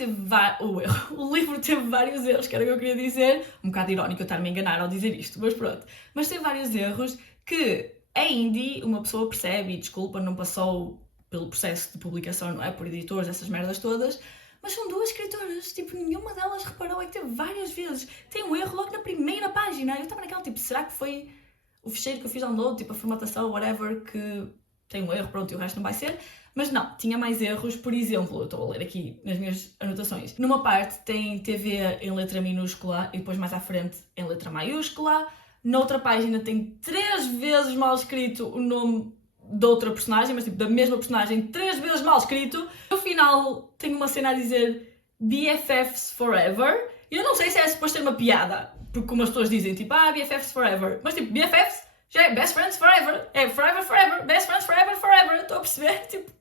teve vários erros, que era o que eu queria dizer. Um bocado irónico eu estar-me a enganar ao dizer isto, mas pronto. Mas teve vários erros que é indie, uma pessoa percebe e desculpa, não passou pelo processo de publicação, não é? Por editores, essas merdas todas. Mas são 2 escritoras, tipo, nenhuma delas reparou, é que teve várias vezes. Tem um erro logo na primeira página. Eu estava naquela tipo, será que foi o ficheiro que eu fiz download, tipo a formatação, whatever, que tem um erro, pronto, e o resto não vai ser. Mas não, tinha mais erros. Por exemplo, eu estou a ler aqui nas minhas anotações. Numa parte tem TV em letra minúscula e depois mais à frente em letra maiúscula. Noutra página tem 3 vezes mal escrito o nome de outra personagem, mas tipo da mesma personagem, 3 vezes mal escrito. No final tem uma cena a dizer BFFs Forever. E eu não sei se é suposto ter uma piada, porque como as pessoas dizem, tipo, BFFs Forever. Mas tipo, BFFs já é Best Friends Forever. É Forever, Forever, Best Friends Forever, Forever. Estou a perceber? Tipo,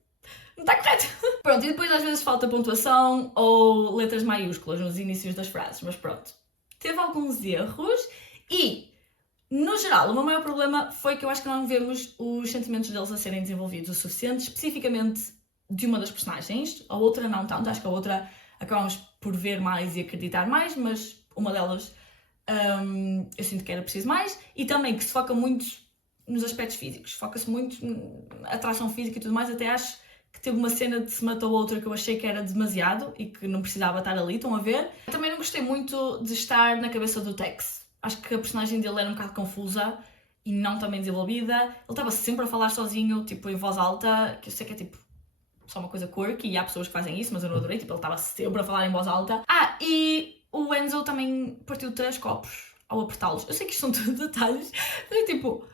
não está correto. Pronto, e depois às vezes falta pontuação ou letras maiúsculas nos inícios das frases, mas pronto. Teve alguns erros e, no geral, o meu maior problema foi que eu acho que não vemos os sentimentos deles a serem desenvolvidos o suficiente, especificamente de uma das personagens. A outra não tanto, acho que a outra acabamos por ver mais e acreditar mais, mas uma delas eu sinto que era preciso mais. E também que se foca muito nos aspectos físicos, foca-se muito na atração física e tudo mais, até acho que teve uma cena de se matou a outra que eu achei que era demasiado e que não precisava estar ali, estão a ver? Eu também não gostei muito de estar na cabeça do Tex. Acho que a personagem dele era um bocado confusa e não tão bem desenvolvida. Ele estava sempre a falar sozinho, tipo, em voz alta, que eu sei que é tipo só uma coisa quirky e há pessoas que fazem isso, mas eu não adorei, tipo, ele estava sempre a falar em voz alta. E o Enzo também partiu 3 copos ao apertá-los. Eu sei que isto são tudo detalhes, mas é tipo,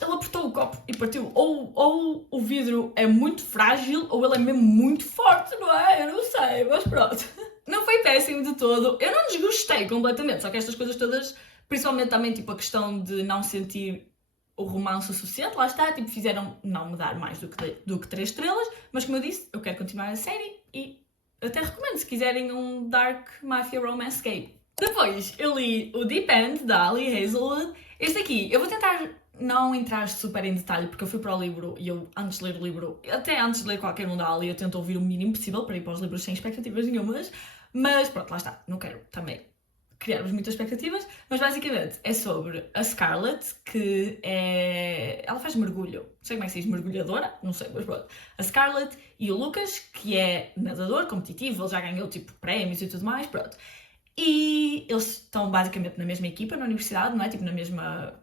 ele apertou o copo e partiu. Ou o vidro é muito frágil, ou ele é mesmo muito forte, não é? Eu não sei, mas pronto. Não foi péssimo de todo. Eu não desgostei completamente, só que estas coisas todas, principalmente também tipo a questão de não sentir o romance o suficiente, lá está, tipo, fizeram não me dar mais do que 3 estrelas, mas como eu disse, eu quero continuar a série e até recomendo se quiserem um Dark Mafia Romance Game. Depois eu li o Deep End da Ali Hazelwood. Este aqui, eu vou tentar não entrar super em detalhe porque eu fui para o livro e eu antes de ler o livro, até antes de ler qualquer um da Ali, eu tento ouvir o mínimo possível para ir para os livros sem expectativas nenhumas, mas pronto, lá está, não quero também criarmos muitas expectativas, mas basicamente é sobre a Scarlett, que é... ela faz mergulho, não sei como é que se diz, mergulhadora, não sei, mas pronto. A Scarlett e o Lucas, que é nadador competitivo, ele já ganhou tipo prémios e tudo mais, pronto. E eles estão basicamente na mesma equipa na universidade, não é? Tipo na mesma...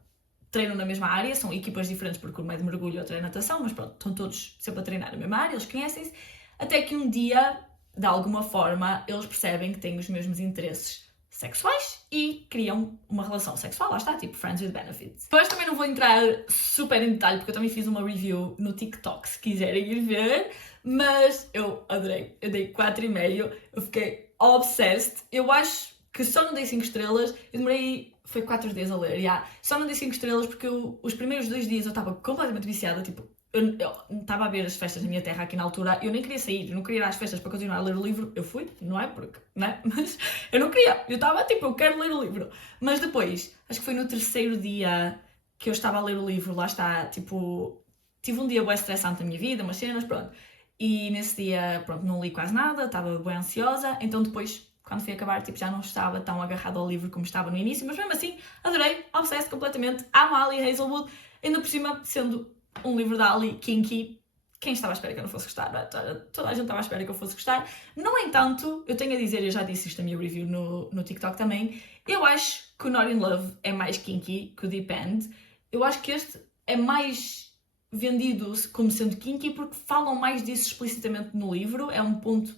treinam na mesma área, são equipas diferentes porque um é de mergulho e outro é de natação, mas pronto, estão todos sempre a treinar na mesma área, eles conhecem-se, até que um dia, de alguma forma, eles percebem que têm os mesmos interesses sexuais e criam uma relação sexual, lá está, tipo Friends with Benefits. Depois também não vou entrar super em detalhe, porque eu também fiz uma review no TikTok, se quiserem ir ver, mas eu adorei, eu dei 4,5, eu fiquei obsessed, eu acho que só não dei 5 estrelas, eu demorei, foi 4 dias a ler, só não dei 5 estrelas porque os primeiros 2 dias eu estava completamente viciada, tipo, eu estava a ver as festas na minha terra aqui na altura, eu nem queria sair, eu não queria ir às festas para continuar a ler o livro, eu fui, não é? Porque, né? Mas eu não queria, eu estava tipo, eu quero ler o livro. Mas depois, acho que foi no 3º dia que eu estava a ler o livro, lá está, tipo, tive um dia bem estressante na minha vida, umas cenas, pronto. E nesse dia, pronto, não li quase nada, estava bem ansiosa, então depois, quando fui acabar, tipo, já não estava tão agarrada ao livro como estava no início, mas mesmo assim, adorei, obsessed completamente, amo a Ali Hazelwood, ainda por cima, sendo um livro da Ali kinky, quem estava à espera que eu não fosse gostar? Toda a gente estava à espera que eu fosse gostar. No entanto, eu tenho a dizer, eu já disse isto na minha review no TikTok também, eu acho que o Not in Love é mais kinky que o Deep End. Eu acho que este é mais vendido como sendo kinky porque falam mais disso explicitamente no livro, é um ponto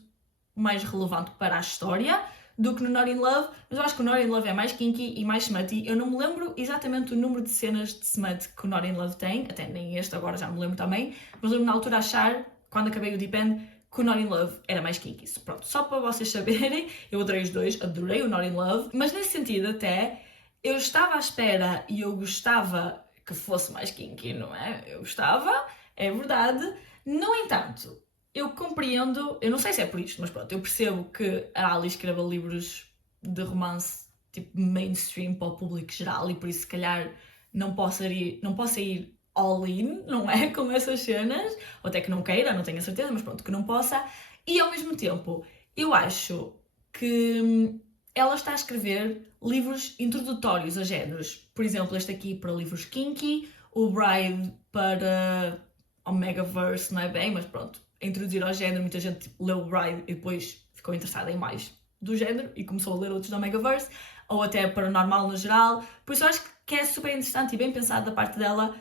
mais relevante para a história do que no Not in Love, mas eu acho que o Not in Love é mais kinky e mais smutty. Eu não me lembro exatamente o número de cenas de smut que o Not in Love tem, até nem este agora já me lembro também, mas lembro na altura achar, quando acabei o Deep End, que o Not in Love era mais kinky. Pronto, só para vocês saberem, eu adorei os dois, adorei o Not in Love, mas nesse sentido até, eu estava à espera e eu gostava que fosse mais kinky, não é? Eu gostava, é verdade. No entanto, eu compreendo, eu não sei se é por isto, mas pronto, eu percebo que a Ali escreva livros de romance tipo mainstream para o público geral e por isso se calhar não possa ir all in, não é? Com essas cenas, ou até que não queira, não tenho a certeza, mas pronto, que não possa. E ao mesmo tempo, eu acho que ela está a escrever livros introdutórios a géneros. Por exemplo, este aqui para livros kinky, o Bride para Omegaverse, não é bem, mas pronto, introduzir ao género, muita gente leu o Bride e depois ficou interessada em mais do género e começou a ler outros da Omegaverse. ou até paranormal no geral. Por isso eu acho que é super interessante e bem pensado da parte dela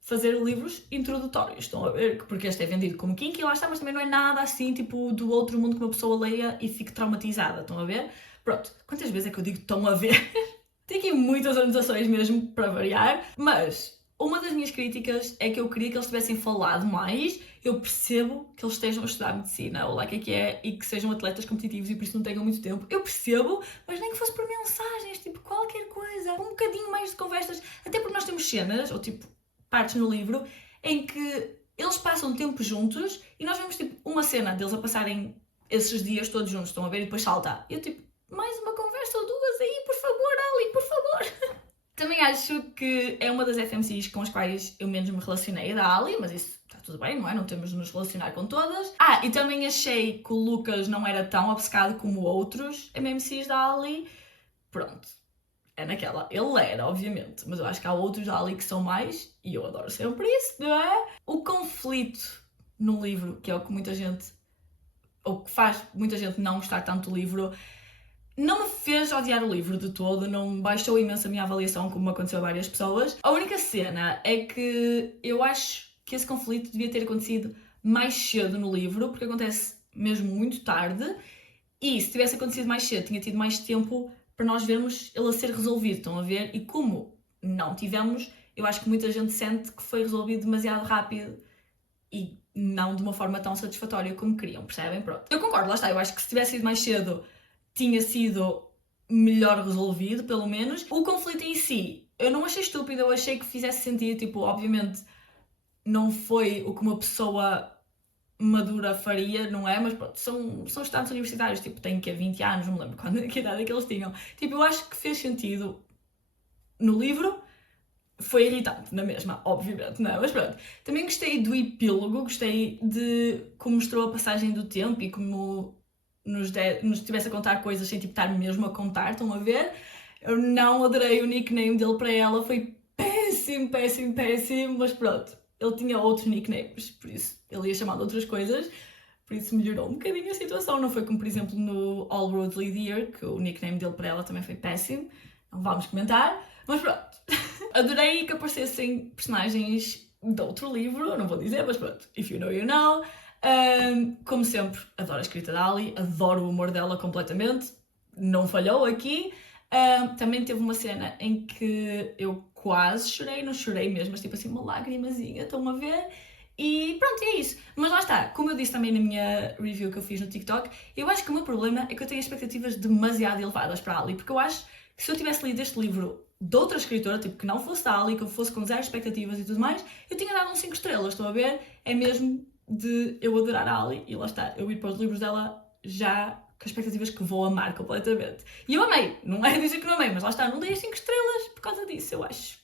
fazer livros introdutórios, estão a ver? Porque este é vendido como kinky, lá está, mas também não é nada assim, tipo, do outro mundo que uma pessoa leia e fique traumatizada, estão a ver? Pronto, quantas vezes é que eu digo estão a ver? Tem aqui muitas anotações mesmo para variar, mas uma das minhas críticas é que eu queria que eles tivessem falado mais. Eu percebo que eles estejam a estudar medicina, ou lá que é, e que sejam atletas competitivos e por isso não tenham muito tempo. Eu percebo, mas nem que fosse por mensagens, tipo, qualquer coisa, um bocadinho mais de conversas. Até porque nós temos cenas, ou tipo, partes no livro, em que eles passam tempo juntos e nós vemos tipo uma cena deles a passarem esses dias todos juntos, estão a ver? E depois salta. Eu tipo, mais uma conversa ou duas aí, por favor, Ali, por favor. Também acho que é uma das FMCs com as quais eu menos me relacionei, a da Ali, mas isso está tudo bem, não é? Não temos de nos relacionar com todas. E também achei que o Lucas não era tão obcecado como outros MMCs da Ali. Pronto. É naquela. Ele era, obviamente, mas eu acho que há outros da Ali que são mais, e eu adoro sempre isso, não é? O conflito no livro, que é o que muita gente, ou que faz muita gente não gostar tanto do livro, não me fez odiar o livro de todo, não baixou imenso a minha avaliação, como aconteceu a várias pessoas. A única cena é que eu acho que esse conflito devia ter acontecido mais cedo no livro, porque acontece mesmo muito tarde, e se tivesse acontecido mais cedo, tinha tido mais tempo para nós vermos ele a ser resolvido, estão a ver? E como não tivemos, eu acho que muita gente sente que foi resolvido demasiado rápido e não de uma forma tão satisfatória como queriam, percebem? Pronto. Eu concordo, lá está, eu acho que se tivesse ido mais cedo tinha sido melhor resolvido, pelo menos. O conflito em si, eu não achei estúpido, eu achei que fizesse sentido, tipo, obviamente não foi o que uma pessoa madura faria, não é? Mas pronto, são estudantes universitários, tipo, têm que 20 anos, não me lembro que idade é que eles tinham. Tipo, eu acho que fez sentido no livro, foi irritante na mesma, obviamente, não é? Mas pronto, também gostei do epílogo, gostei de como mostrou a passagem do tempo e como nos estivesse a contar coisas sem tipo estar mesmo a contar, estão a ver? Eu não adorei o nickname dele para ela, foi péssimo, péssimo, péssimo, mas pronto, ele tinha outros nicknames, por isso ele ia chamar de outras coisas, por isso melhorou um bocadinho a situação, não foi como por exemplo no All Roads Lead Here, que o nickname dele para ela também foi péssimo, não vamos comentar, mas pronto. Adorei que aparecessem personagens de outro livro, não vou dizer, mas pronto, if you know, you know. Como sempre, adoro a escrita da Ali, adoro o humor dela completamente, não falhou aqui. Também teve uma cena em que eu quase chorei, não chorei mesmo, mas tipo assim, uma lágrimazinha, estão a ver? E pronto, é isso. Mas lá está, como eu disse também na minha review que eu fiz no TikTok, eu acho que o meu problema é que eu tenho expectativas demasiado elevadas para a Ali, porque eu acho que se eu tivesse lido este livro de outra escritora, tipo, que não fosse da Ali, que eu fosse com zero expectativas e tudo mais, eu tinha dado uns 5 estrelas, estão a ver? É mesmo de eu adorar a Ali, e lá está, eu ir para os livros dela já com as expectativas que vou amar completamente. E eu amei, não é dizer que não amei, mas lá está, não dei as 5 estrelas por causa disso, eu acho.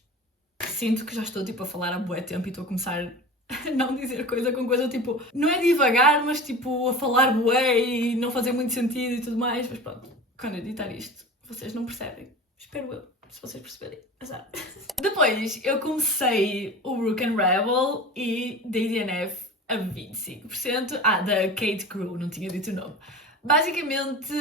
Sinto que já estou, tipo, a falar há bué tempo e estou a começar a não dizer coisa com coisa, tipo, não é devagar, mas, tipo, a falar bué e não fazer muito sentido e tudo mais, mas pronto, quando eu editar isto, vocês não percebem, espero eu. Se vocês perceberem, azar. Depois eu comecei o Rook and Rebel e dei DNF a 25%. Da Kate Crew, não tinha dito o nome. Basicamente,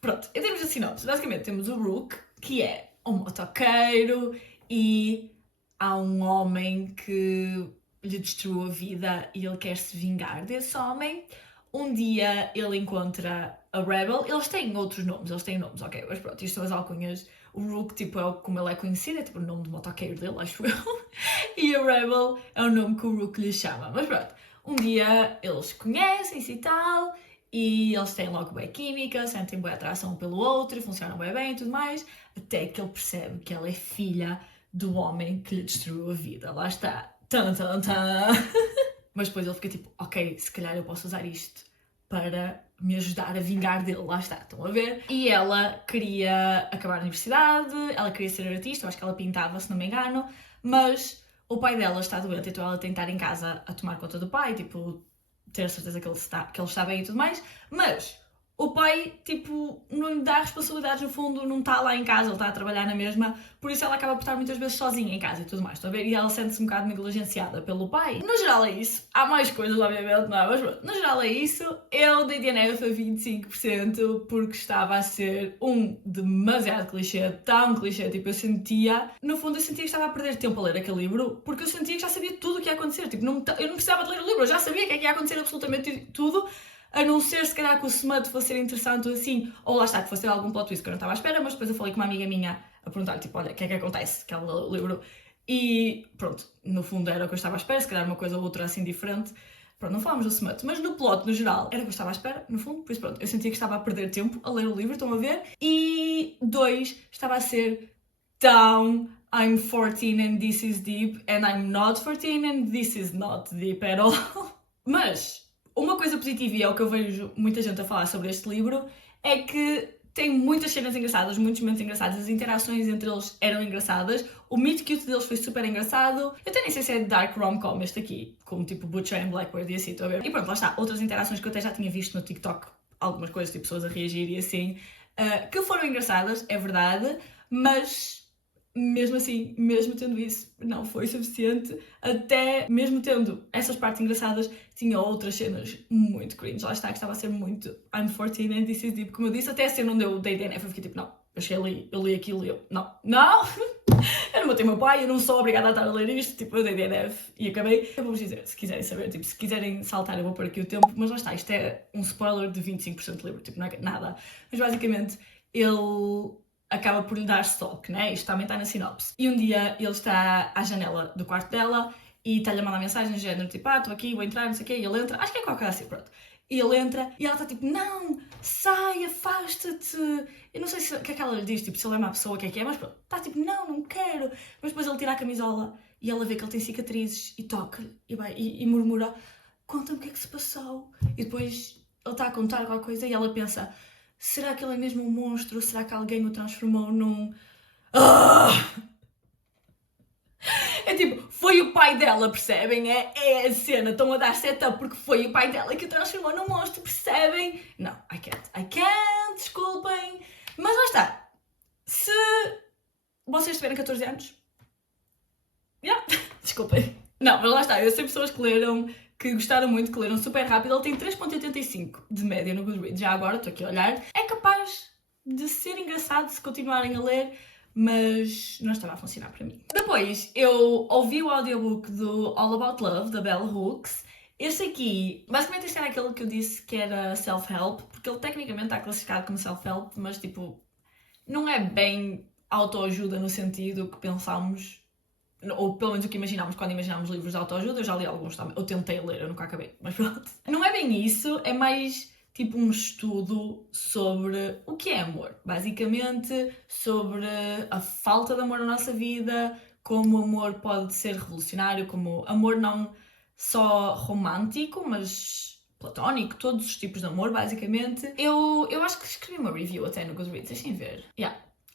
pronto, em termos de sinopse, basicamente temos o Rook, que é um motoqueiro e há um homem que lhe destruiu a vida e ele quer se vingar desse homem. Um dia ele encontra a Rebel, eles têm outros nomes, ok, mas pronto, isto são as alcunhas. O Rook, tipo, é como ele é conhecido, é tipo o nome do motoqueiro dele, acho eu. E a Rebel é o nome que o Rook lhe chama. Mas pronto, um dia eles conhecem-se e tal, e eles têm logo bem química, sentem boa atração um pelo outro, funcionam bem bem e tudo mais, até que ele percebe que ela é filha do homem que lhe destruiu a vida. Lá está. Tan, tan, tan. Mas depois ele fica tipo, ok, se calhar eu posso usar isto para me ajudar a vingar dele, lá está, estão a ver? E ela queria acabar a universidade, ela queria ser artista, eu acho que ela pintava, se não me engano, mas o pai dela está doente, então ela tem que estar em casa a tomar conta do pai, tipo, ter a certeza que ele está bem e tudo mais, mas o pai, tipo, não lhe dá responsabilidades no fundo, não está lá em casa, ele está a trabalhar na mesma, por isso ela acaba por estar muitas vezes sozinha em casa e tudo mais, estão a ver? E ela sente-se um bocado negligenciada pelo pai. No geral é isso. Há mais coisas, obviamente, não é? Mas pronto, no geral é isso. Eu dei DNF a 25% porque estava a ser demasiado clichê, tão clichê, tipo, eu sentia que estava a perder tempo a ler aquele livro, porque eu sentia que já sabia tudo o que ia acontecer, tipo, eu não precisava de ler o livro, eu já sabia o que é que ia acontecer absolutamente tudo, a não ser se calhar que o smut fosse ser interessante ou assim, ou lá está, que fosse ter algum plot twist que eu não estava à espera, mas depois eu falei com uma amiga minha a perguntar, tipo, olha, o que é que acontece, que ela leu o livro, e pronto, no fundo era o que eu estava à espera, se calhar uma coisa ou outra assim diferente. Pronto, não falámos do smut, mas no plot, no geral, era o que eu estava à espera, no fundo, por isso pronto, eu sentia que estava a perder tempo a ler o livro, estão a ver? E 2, estava a ser tão I'm 14 and this is deep, and I'm not 14 and this is not deep at all. Mas uma coisa positiva, e é o que eu vejo muita gente a falar sobre este livro, é que tem muitas cenas engraçadas, muitos momentos engraçados, as interações entre eles eram engraçadas, o meet cute deles foi super engraçado. Eu até nem sei se é dark rom-com este aqui, como tipo Butcher and Blackbird e assim, estou a ver. E pronto, lá está, outras interações que eu até já tinha visto no TikTok, algumas coisas, tipo pessoas a reagir e assim, que foram engraçadas, é verdade, mas mesmo assim, mesmo tendo isso, não foi suficiente. Até mesmo tendo essas partes engraçadas, tinha outras cenas muito cringe. Lá está, que estava a ser muito I'm 14 and this is deep. Como eu disse, até a cena onde eu dei DNF, eu fiquei tipo, não, eu cheguei ali, eu li aquilo e eu, não, eu não matei meu pai, eu não sou obrigada a estar a ler isto, tipo, eu dei DNF e acabei. Eu vou-vos dizer, se quiserem saber, tipo, se quiserem saltar, eu vou pôr aqui o tempo, mas lá está, isto é um spoiler de 25% de livro, tipo, não é nada. Mas basicamente, ele acaba por lhe dar stalk, né? Isto também está na sinopse. E um dia ele está à janela do quarto dela e está-lhe a mandar mensagem de género, tipo, estou aqui, vou entrar, não sei o quê, e ele entra, acho que é qualquer assim, pronto. E ele entra e ela está tipo, não, sai, afasta-te. Eu não sei o que é que ela lhe diz, tipo, se ele é uma pessoa, o que é, mas pronto, está tipo, não quero. Mas depois ele tira a camisola e ela vê que ele tem cicatrizes e toca-lhe e murmura, conta-me o que é que se passou. E depois ele está a contar qualquer coisa e ela pensa, será que ele é mesmo um monstro? Será que alguém o transformou num... É tipo, foi o pai dela, percebem? É a cena, estão a dar setup porque foi o pai dela que o transformou num monstro, percebem? Não, I can't, desculpem. Mas lá está, se vocês tiverem 14 anos... desculpem. Não, mas lá está, eu sei pessoas que leram, que gostaram muito, que leram super rápido. Ele tem 3.85 de média no Goodreads. Já agora, estou aqui a olhar. É capaz de ser engraçado se continuarem a ler, mas não estava a funcionar para mim. Depois, eu ouvi o audiobook do All About Love, da Bell Hooks. Este aqui, basicamente este era aquele que eu disse que era self-help, porque ele tecnicamente está classificado como self-help, mas tipo, não é bem autoajuda no sentido que pensámos, ou pelo menos o que imaginámos quando imaginámos livros de autoajuda. Eu já li alguns também, eu tentei ler, eu nunca acabei, mas pronto. Não é bem isso, é mais tipo um estudo sobre o que é amor, basicamente sobre a falta de amor na nossa vida, como o amor pode ser revolucionário, como amor não só romântico, mas platónico, todos os tipos de amor, basicamente. Eu acho que escrevi uma review até no Goodreads, deixem ver.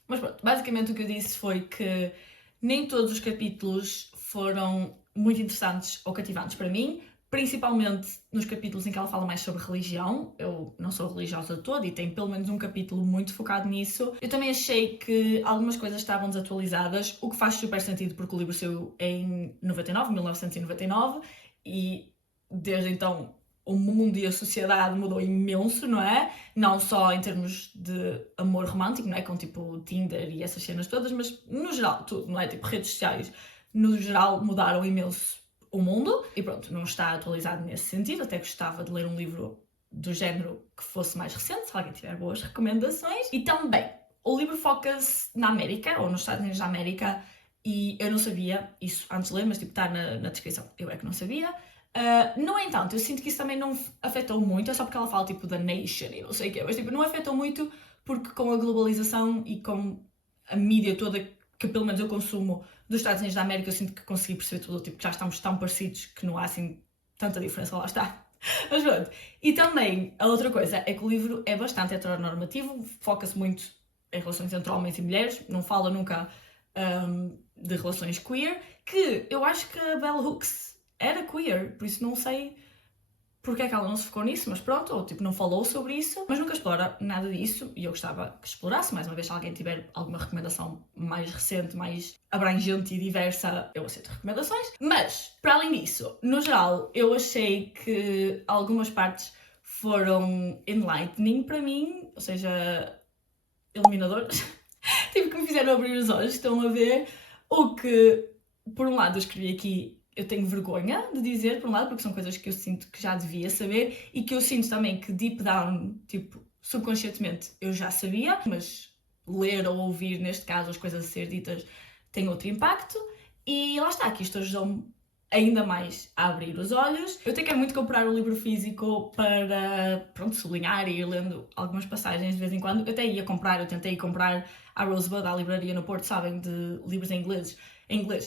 Mas pronto, basicamente o que eu disse foi que nem todos os capítulos foram muito interessantes ou cativantes para mim, principalmente nos capítulos em que ela fala mais sobre religião. Eu não sou religiosa de todo e tem pelo menos um capítulo muito focado nisso. Eu também achei que algumas coisas estavam desatualizadas, o que faz super sentido porque o livro saiu em 1999, e desde então o mundo e a sociedade mudou imenso, não é? Não só em termos de amor romântico, não é? Com tipo Tinder e essas cenas todas, mas no geral tudo, não é? Tipo redes sociais, no geral mudaram imenso o mundo e pronto, não está atualizado nesse sentido. Até gostava de ler um livro do género que fosse mais recente, se alguém tiver boas recomendações. E também, o livro foca-se na América, ou nos Estados Unidos da América, e eu não sabia isso antes de ler, mas tipo está na descrição, eu é que não sabia. No entanto, eu sinto que isso também não afetou muito, é só porque ela fala tipo da nation e não sei o quê, mas tipo, não afetou muito porque com a globalização e com a mídia toda que pelo menos eu consumo dos Estados Unidos da América, eu sinto que consegui perceber tudo, tipo, que já estamos tão parecidos que não há assim tanta diferença, lá está. Mas pronto. E também, a outra coisa é que o livro é bastante heteronormativo, foca-se muito em relações entre homens e mulheres, não fala nunca de relações queer, que eu acho que a Bell Hooks era queer, por isso não sei porque é que ela não se focou nisso, mas pronto, ou tipo não falou sobre isso, mas nunca explora nada disso e eu gostava que explorasse. Mais uma vez, se alguém tiver alguma recomendação mais recente, mais abrangente e diversa, eu aceito recomendações. Mas, para além disso, no geral, eu achei que algumas partes foram enlightening para mim, ou seja, iluminadoras, tipo que me fizeram abrir os olhos, estão a ver, o que, por um lado, eu escrevi aqui, eu tenho vergonha de dizer, por um lado, porque são coisas que eu sinto que já devia saber e que eu sinto também que deep down, tipo, subconscientemente eu já sabia, mas ler ou ouvir, neste caso, as coisas a ser ditas tem outro impacto. E lá está, que isto ajudou-me ainda mais a abrir os olhos. Eu até quero muito comprar o livro físico para, pronto, sublinhar e ir lendo algumas passagens de vez em quando. Eu até ia comprar, eu tentei comprar à Rosebud, à livraria no Porto, sabem, de livros em inglês.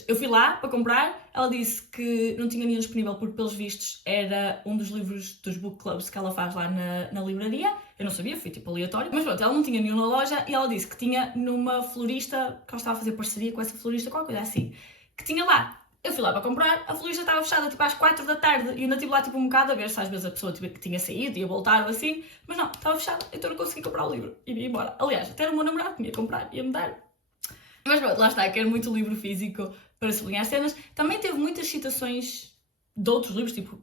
Eu fui lá para comprar, ela disse que não tinha nenhum disponível porque, pelos vistos, era um dos livros dos book clubs que ela faz lá na livraria. Eu não sabia, fui tipo aleatório. Mas pronto, ela não tinha nenhum na loja e ela disse que tinha numa florista, que ela estava a fazer parceria com essa florista, qualquer coisa assim, que tinha lá. Eu fui lá para comprar, a florista estava fechada tipo às 4 da tarde e eu ainda estive lá tipo um bocado a ver se às vezes a pessoa tipo, que tinha saído ia voltar ou assim, mas não, estava fechada, então não consegui comprar o livro e vim embora. Aliás, até era o meu namorado que me ia comprar, ia-me dar. Mas pronto, lá está, quero muito livro físico para sublinhar cenas. Também teve muitas citações de outros livros, tipo,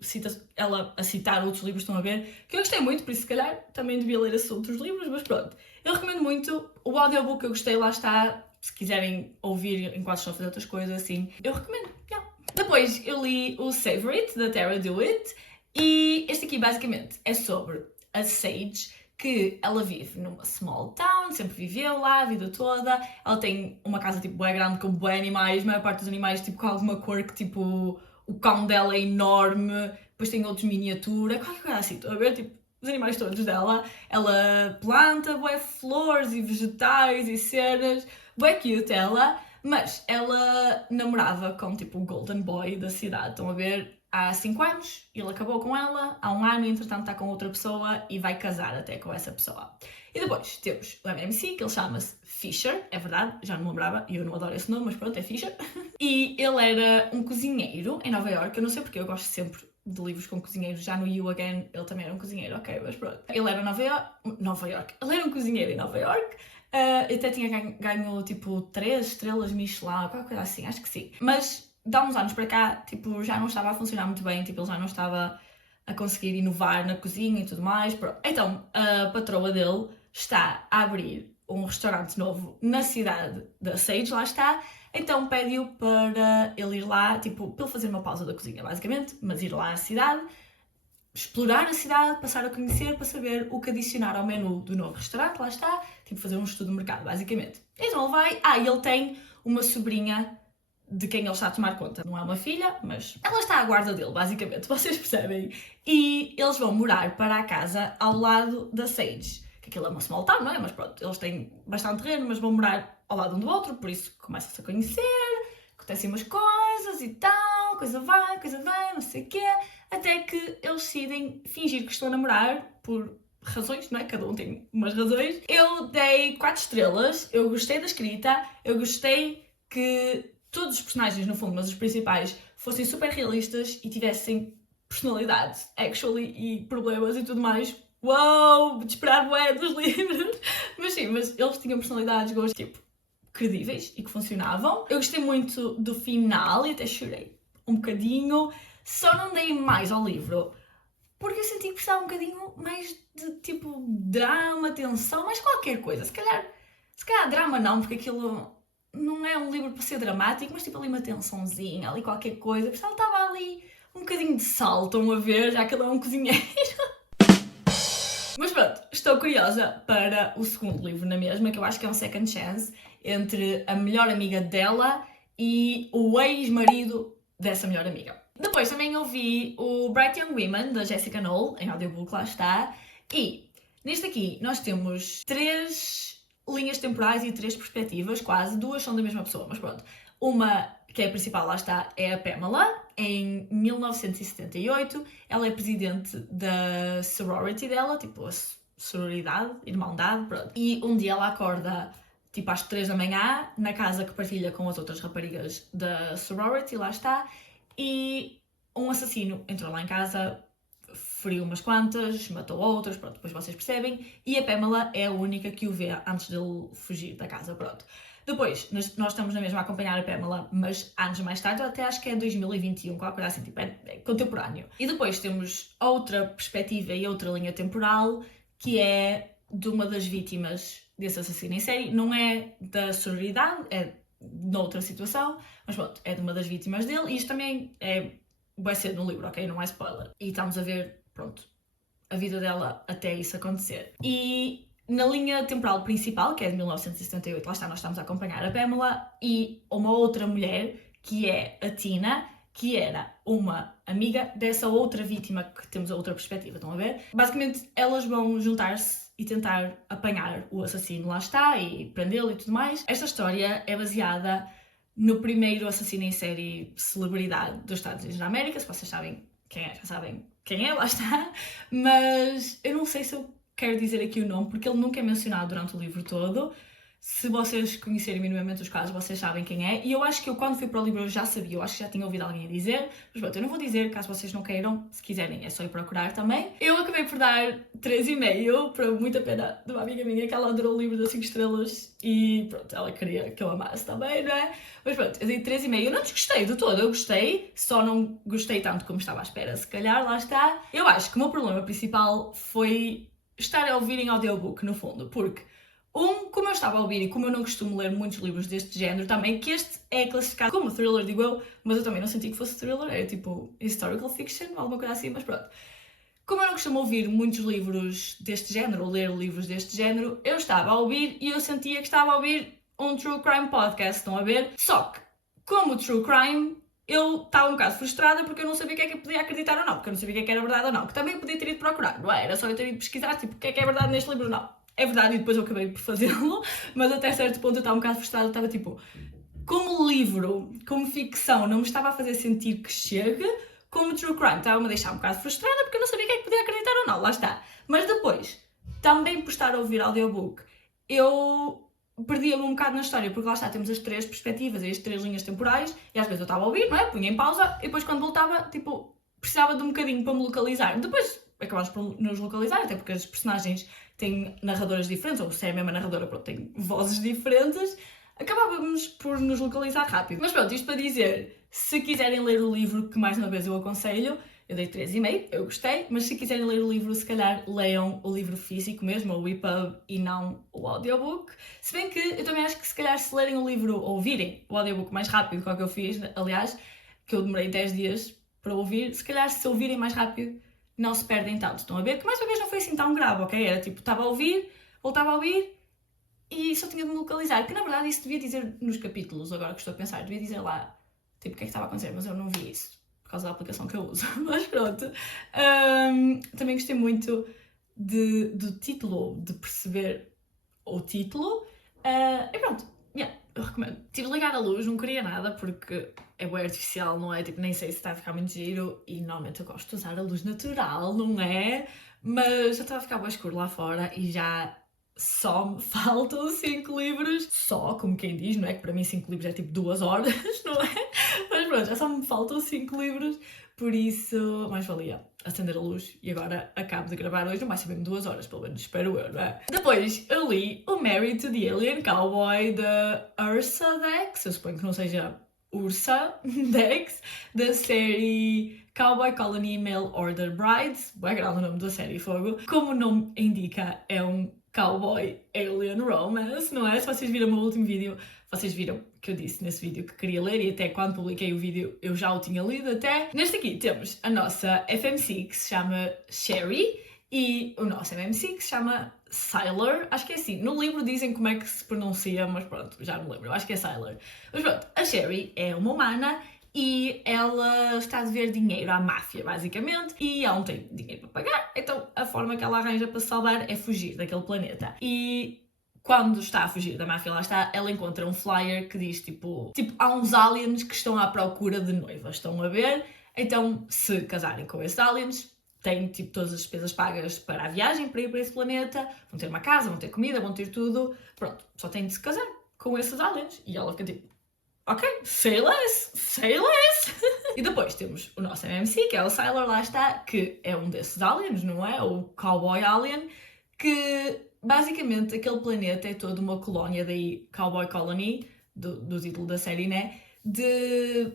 ela a citar outros livros, estão a ver, que eu gostei muito, por isso se calhar também devia ler esses outros livros, mas pronto. Eu recomendo muito, o audiobook eu gostei, lá está, se quiserem ouvir enquanto estão a fazer outras coisas assim, eu recomendo, yeah. Depois eu li o Savor It, da Tara Dewitt, e este aqui basicamente é sobre a Sage, que ela vive numa small town, sempre viveu lá a vida toda, ela tem uma casa tipo bué grande com bué animais, a maior parte dos animais tipo com alguma cor que tipo, o cão dela é enorme, depois tem outros miniatura, qualquer coisa assim, estou a ver, tipo, os animais todos dela, ela planta bué flores e vegetais e cenas, bué cute ela, mas ela namorava com tipo o golden boy da cidade, estão a ver? Há 5 anos, ele acabou com ela, há 1 ano, entretanto está com outra pessoa e vai casar até com essa pessoa. E depois temos o MMC, que ele chama-se Fisher, é verdade, já não me lembrava, e eu não adoro esse nome, mas pronto, é Fisher. E ele era um cozinheiro em Nova Iorque, eu não sei porque eu gosto sempre de livros com cozinheiros, já no You Again ele também era um cozinheiro, ok, mas pronto. Ele era Nova Iorque, ele era um cozinheiro em Nova Iorque, até tinha ganho tipo 3 estrelas Michelin, qualquer coisa assim, acho que sim. Mas dá uns anos para cá, tipo, já não estava a funcionar muito bem, tipo, ele já não estava a conseguir inovar na cozinha e tudo mais. Pronto. Então, a patroa dele está a abrir um restaurante novo na cidade da Sage, lá está, então pede-o para ele ir lá, tipo, para ele fazer uma pausa da cozinha, basicamente, mas ir lá à cidade, explorar a cidade, passar a conhecer para saber o que adicionar ao menu do novo restaurante, lá está, tipo, fazer um estudo de mercado, basicamente. Então ele vai, e ele tem uma sobrinha de quem ele está a tomar conta. Não é uma filha, mas ela está à guarda dele, basicamente, vocês percebem? E eles vão morar para a casa ao lado da Sage, que aquilo é uma small town, não é? Mas pronto, eles têm bastante terreno, mas vão morar ao lado um do outro, por isso começa-se a conhecer, acontecem umas coisas e tal, coisa vai, não sei o quê, até que eles decidem fingir que estão a namorar, por razões, não é? Cada um tem umas razões. Eu dei 4 estrelas, eu gostei da escrita, eu gostei que todos os personagens, no fundo, mas os principais, fossem super realistas e tivessem personalidade, actually, e problemas e tudo mais. Uau! De esperar bué dos livros! Mas sim, mas eles tinham personalidades, gostos, tipo, credíveis e que funcionavam. Eu gostei muito do final e até chorei um bocadinho. Só não dei mais ao livro porque eu senti que precisava um bocadinho mais de, tipo, drama, tensão, mais qualquer coisa. Se calhar drama não, porque aquilo não é um livro para ser dramático, mas tipo ali uma tensãozinha, ali qualquer coisa. Porque ela estava ali um bocadinho de sal, estão a ver, já que ele é um cozinheiro. Mas pronto, estou curiosa para o segundo livro na mesma, que eu acho que é um second chance, entre a melhor amiga dela e o ex-marido dessa melhor amiga. Depois também ouvi o Bright Young Women, da Jessica Knoll, em audiobook, lá está. E neste aqui nós temos 3 linhas temporais e 3 perspectivas, quase. 2 são da mesma pessoa, mas pronto. Uma, que é a principal, lá está, é a Pamela. Em 1978, ela é presidente da sorority dela, tipo a sororidade, irmandade, pronto. E um dia ela acorda, tipo às 3 da manhã, na casa que partilha com as outras raparigas da sorority, lá está, e um assassino entrou lá em casa, feriu umas quantas, matou outras, pronto, depois vocês percebem. E a Pamela é a única que o vê antes dele fugir da casa, pronto. Depois, nós estamos na mesma a acompanhar a Pamela, mas anos mais tarde, até acho que é 2021, qualquer coisa assim, tipo, é contemporâneo. E depois temos outra perspectiva e outra linha temporal, que é de uma das vítimas desse assassino em série. Não é da sororidade, é noutra situação, mas pronto, é de uma das vítimas dele. E isto também vai ser no livro, ok? Não é spoiler. E estamos a ver, pronto, a vida dela até isso acontecer. E na linha temporal principal, que é de 1978, lá está, nós estamos a acompanhar a Pamela e uma outra mulher, que é a Tina, que era uma amiga dessa outra vítima, que temos a outra perspectiva, estão a ver? Basicamente, elas vão juntar-se e tentar apanhar o assassino, lá está, e prendê-lo e tudo mais. Esta história é baseada no primeiro assassino em série celebridade dos Estados Unidos da América. Se vocês sabem quem é, já sabem quem é, lá está. Mas eu não sei se eu quero dizer aqui o nome, porque ele nunca é mencionado durante o livro todo. Se vocês conhecerem minimamente os casos, vocês sabem quem é. E eu acho que eu, quando fui para o livro, eu já sabia, eu acho que já tinha ouvido alguém a dizer. Mas pronto, eu não vou dizer, caso vocês não queiram. Se quiserem, é só ir procurar também. Eu acabei por dar 3,5, para muita pena de uma amiga minha, que ela adorou o livro das 5 estrelas. E pronto, ela queria que eu amasse também, não é? Mas pronto, eu dei 3,5. Eu não desgostei de todo, eu gostei. Só não gostei tanto como estava à espera, se calhar, lá está. Eu acho que o meu problema principal foi estar a ouvir em audiobook, no fundo. Porque como eu estava a ouvir e como eu não costumo ler muitos livros deste género também, que este é classificado como thriller, digo eu, mas eu também não senti que fosse thriller, era tipo historical fiction, alguma coisa assim, mas pronto. Como eu não costumo ouvir muitos livros deste género, ou ler livros deste género, eu estava a ouvir e eu sentia que estava a ouvir um true crime podcast, estão a ver? Só que, como true crime, eu estava um bocado frustrada porque eu não sabia o que é que eu podia acreditar ou não, porque eu não sabia o que é que era verdade ou não, que também podia ter ido procurar, não é? Era só eu ter ido pesquisar, tipo, o que é verdade neste livro ou não. É verdade, e depois eu acabei por fazê-lo, mas até certo ponto eu estava um bocado frustrada, estava tipo, como livro, como ficção, não me estava a fazer sentir que chega, como true crime, estava-me a deixar um bocado frustrada porque eu não sabia o que é que podia acreditar ou não, lá está. Mas depois, também por estar a ouvir audiobook, eu perdia-me um bocado na história, porque lá está, temos as 3 perspectivas, as 3 linhas temporais, e às vezes eu estava a ouvir, não é? Punha em pausa, e depois quando voltava, tipo, precisava de um bocadinho para me localizar. Depois acabámos por nos localizar, até porque as personagens têm narradoras diferentes, ou se é a mesma narradora, pronto, tem vozes diferentes, acabávamos por nos localizar rápido. Mas pronto, isto para dizer, se quiserem ler o livro, que mais uma vez eu aconselho, eu dei 3,5, eu gostei, mas se quiserem ler o livro, se calhar leiam o livro físico mesmo, o EPUB, e não o audiobook. Se bem que eu também acho que se calhar se lerem o livro, ou ouvirem o audiobook mais rápido, qual que eu fiz, aliás, que eu demorei 10 dias para ouvir, se calhar se ouvirem mais rápido, não se perdem tanto. Estão a ver? Que mais uma vez não foi assim tão grave, ok? Era tipo, estava a ouvir, voltava a ouvir e só tinha de me localizar. Que na verdade isso devia dizer nos capítulos, agora que estou a pensar, devia dizer lá, tipo, o que é que estava a acontecer, mas eu não vi isso, por causa da aplicação que eu uso. Mas pronto. Também gostei muito do título, de perceber o título. E pronto, yeah, eu recomendo. Tive de ligar a luz, não queria nada, porque é bem artificial, não é? Tipo, nem sei se está a ficar muito giro e normalmente eu gosto de usar a luz natural, não é? Mas já estava a ficar bem escuro lá fora e já só me faltam 5 livros. Só, como quem diz, não é? Que para mim 5 livros é tipo 2 horas, não é? Mas pronto, já só me faltam 5 livros, por isso mais valia acender a luz e agora acabo de gravar hoje, não vai ser mesmo 2 horas, pelo menos espero eu, não é? Depois eu li o Married to the Alien Cowboy da Ursa Dex, eu suponho que não seja Ursa Dex, da série Cowboy Colony Mail Order Brides, bem grande o nome da série, fogo. Como o nome indica, é um cowboy alien romance, não é? Se vocês viram o meu último vídeo, vocês viram que eu disse nesse vídeo que queria ler e até quando publiquei o vídeo eu já o tinha lido até. Neste aqui temos a nossa FMC que se chama Sherry e o nosso MMC que se chama Sylar. Acho que é assim, no livro dizem como é que se pronuncia, mas pronto, já não lembro, eu acho que é Sylar. Mas pronto, a Sherry é uma humana e ela está a dever dinheiro à máfia, basicamente, e ela não tem dinheiro para pagar, então a forma que ela arranja para se salvar é fugir daquele planeta. E quando está a fugir da máfia, lá está, ela encontra um flyer que diz tipo, há uns aliens que estão à procura de noivas, estão a ver? Então, se casarem com esses aliens, têm tipo todas as despesas pagas para a viagem, para ir para esse planeta, vão ter uma casa, vão ter comida, vão ter tudo, pronto, só têm de se casar com esses aliens. E ela fica tipo, Ok, say less, say less. E depois temos o nosso MMC, que é o Sylar, lá está, que é um desses aliens, não é? O Cowboy Alien, que basicamente aquele planeta é toda uma colónia, daí Cowboy Colony, do título da série, né? De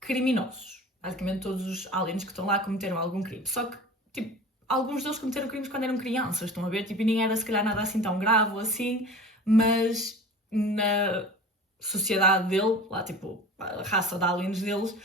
criminosos. Basicamente todos os aliens que estão lá cometeram algum crime. Só que, tipo, alguns deles cometeram crimes quando eram crianças, estão a ver? Tipo, e nem era se calhar nada assim tão grave ou assim, mas na sociedade dele, lá tipo, a raça de aliens deles,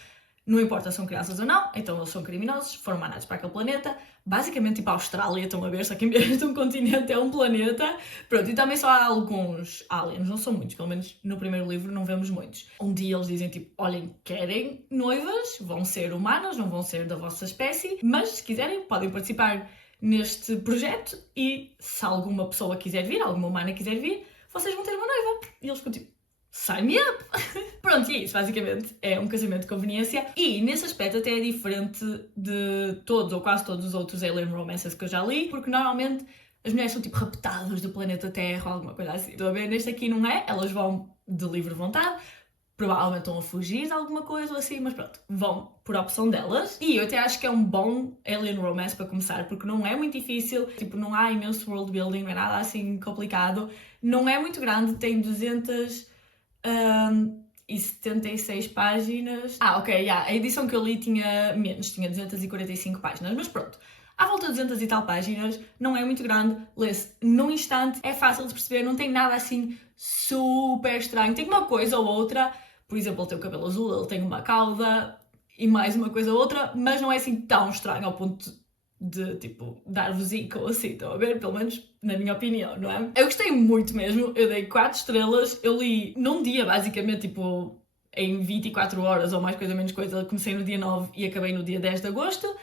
não importa se são crianças ou não, então eles são criminosos, foram mandados para aquele planeta, basicamente tipo a Austrália, estão a ver, só que em vez de um continente é um planeta. Pronto, e também só há alguns aliens, não são muitos, pelo menos no primeiro livro não vemos muitos. Um dia eles dizem tipo, olhem, querem noivas, vão ser humanas, não vão ser da vossa espécie, mas se quiserem podem participar neste projeto e se alguma pessoa quiser vir, alguma humana quiser vir, vocês vão ter uma noiva. E eles ficam tipo, sign me up! Pronto, e é isso, basicamente. É um casamento de conveniência. E nesse aspecto até é diferente de todos, ou quase todos os outros alien romances que eu já li, porque normalmente as mulheres são tipo raptadas do planeta Terra ou alguma coisa assim. Estou a ver? Neste aqui não é. Elas vão de livre vontade. Provavelmente estão a fugir de alguma coisa ou assim, mas pronto, vão por opção delas. E eu até acho que é um bom alien romance para começar, porque não é muito difícil, tipo, não há imenso world building, não é nada assim complicado, não é muito grande, tem 276 páginas. Ok, yeah, a edição que eu li tinha menos, tinha 245 páginas, mas pronto. À volta de 200 e tal páginas, não é muito grande, lê-se num instante, é fácil de perceber, não tem nada assim super estranho. Tem uma coisa ou outra, por exemplo, ele tem o cabelo azul, ele tem uma cauda e mais uma coisa ou outra, mas não é assim tão estranho ao ponto de, tipo, dar-vos ico ou assim, estão a ver? Pelo menos na minha opinião, não é? Eu gostei muito mesmo, eu dei 4 estrelas, eu li num dia, basicamente, tipo, em 24 horas ou mais coisa menos coisa, comecei no dia 9 e acabei no dia 10 de agosto,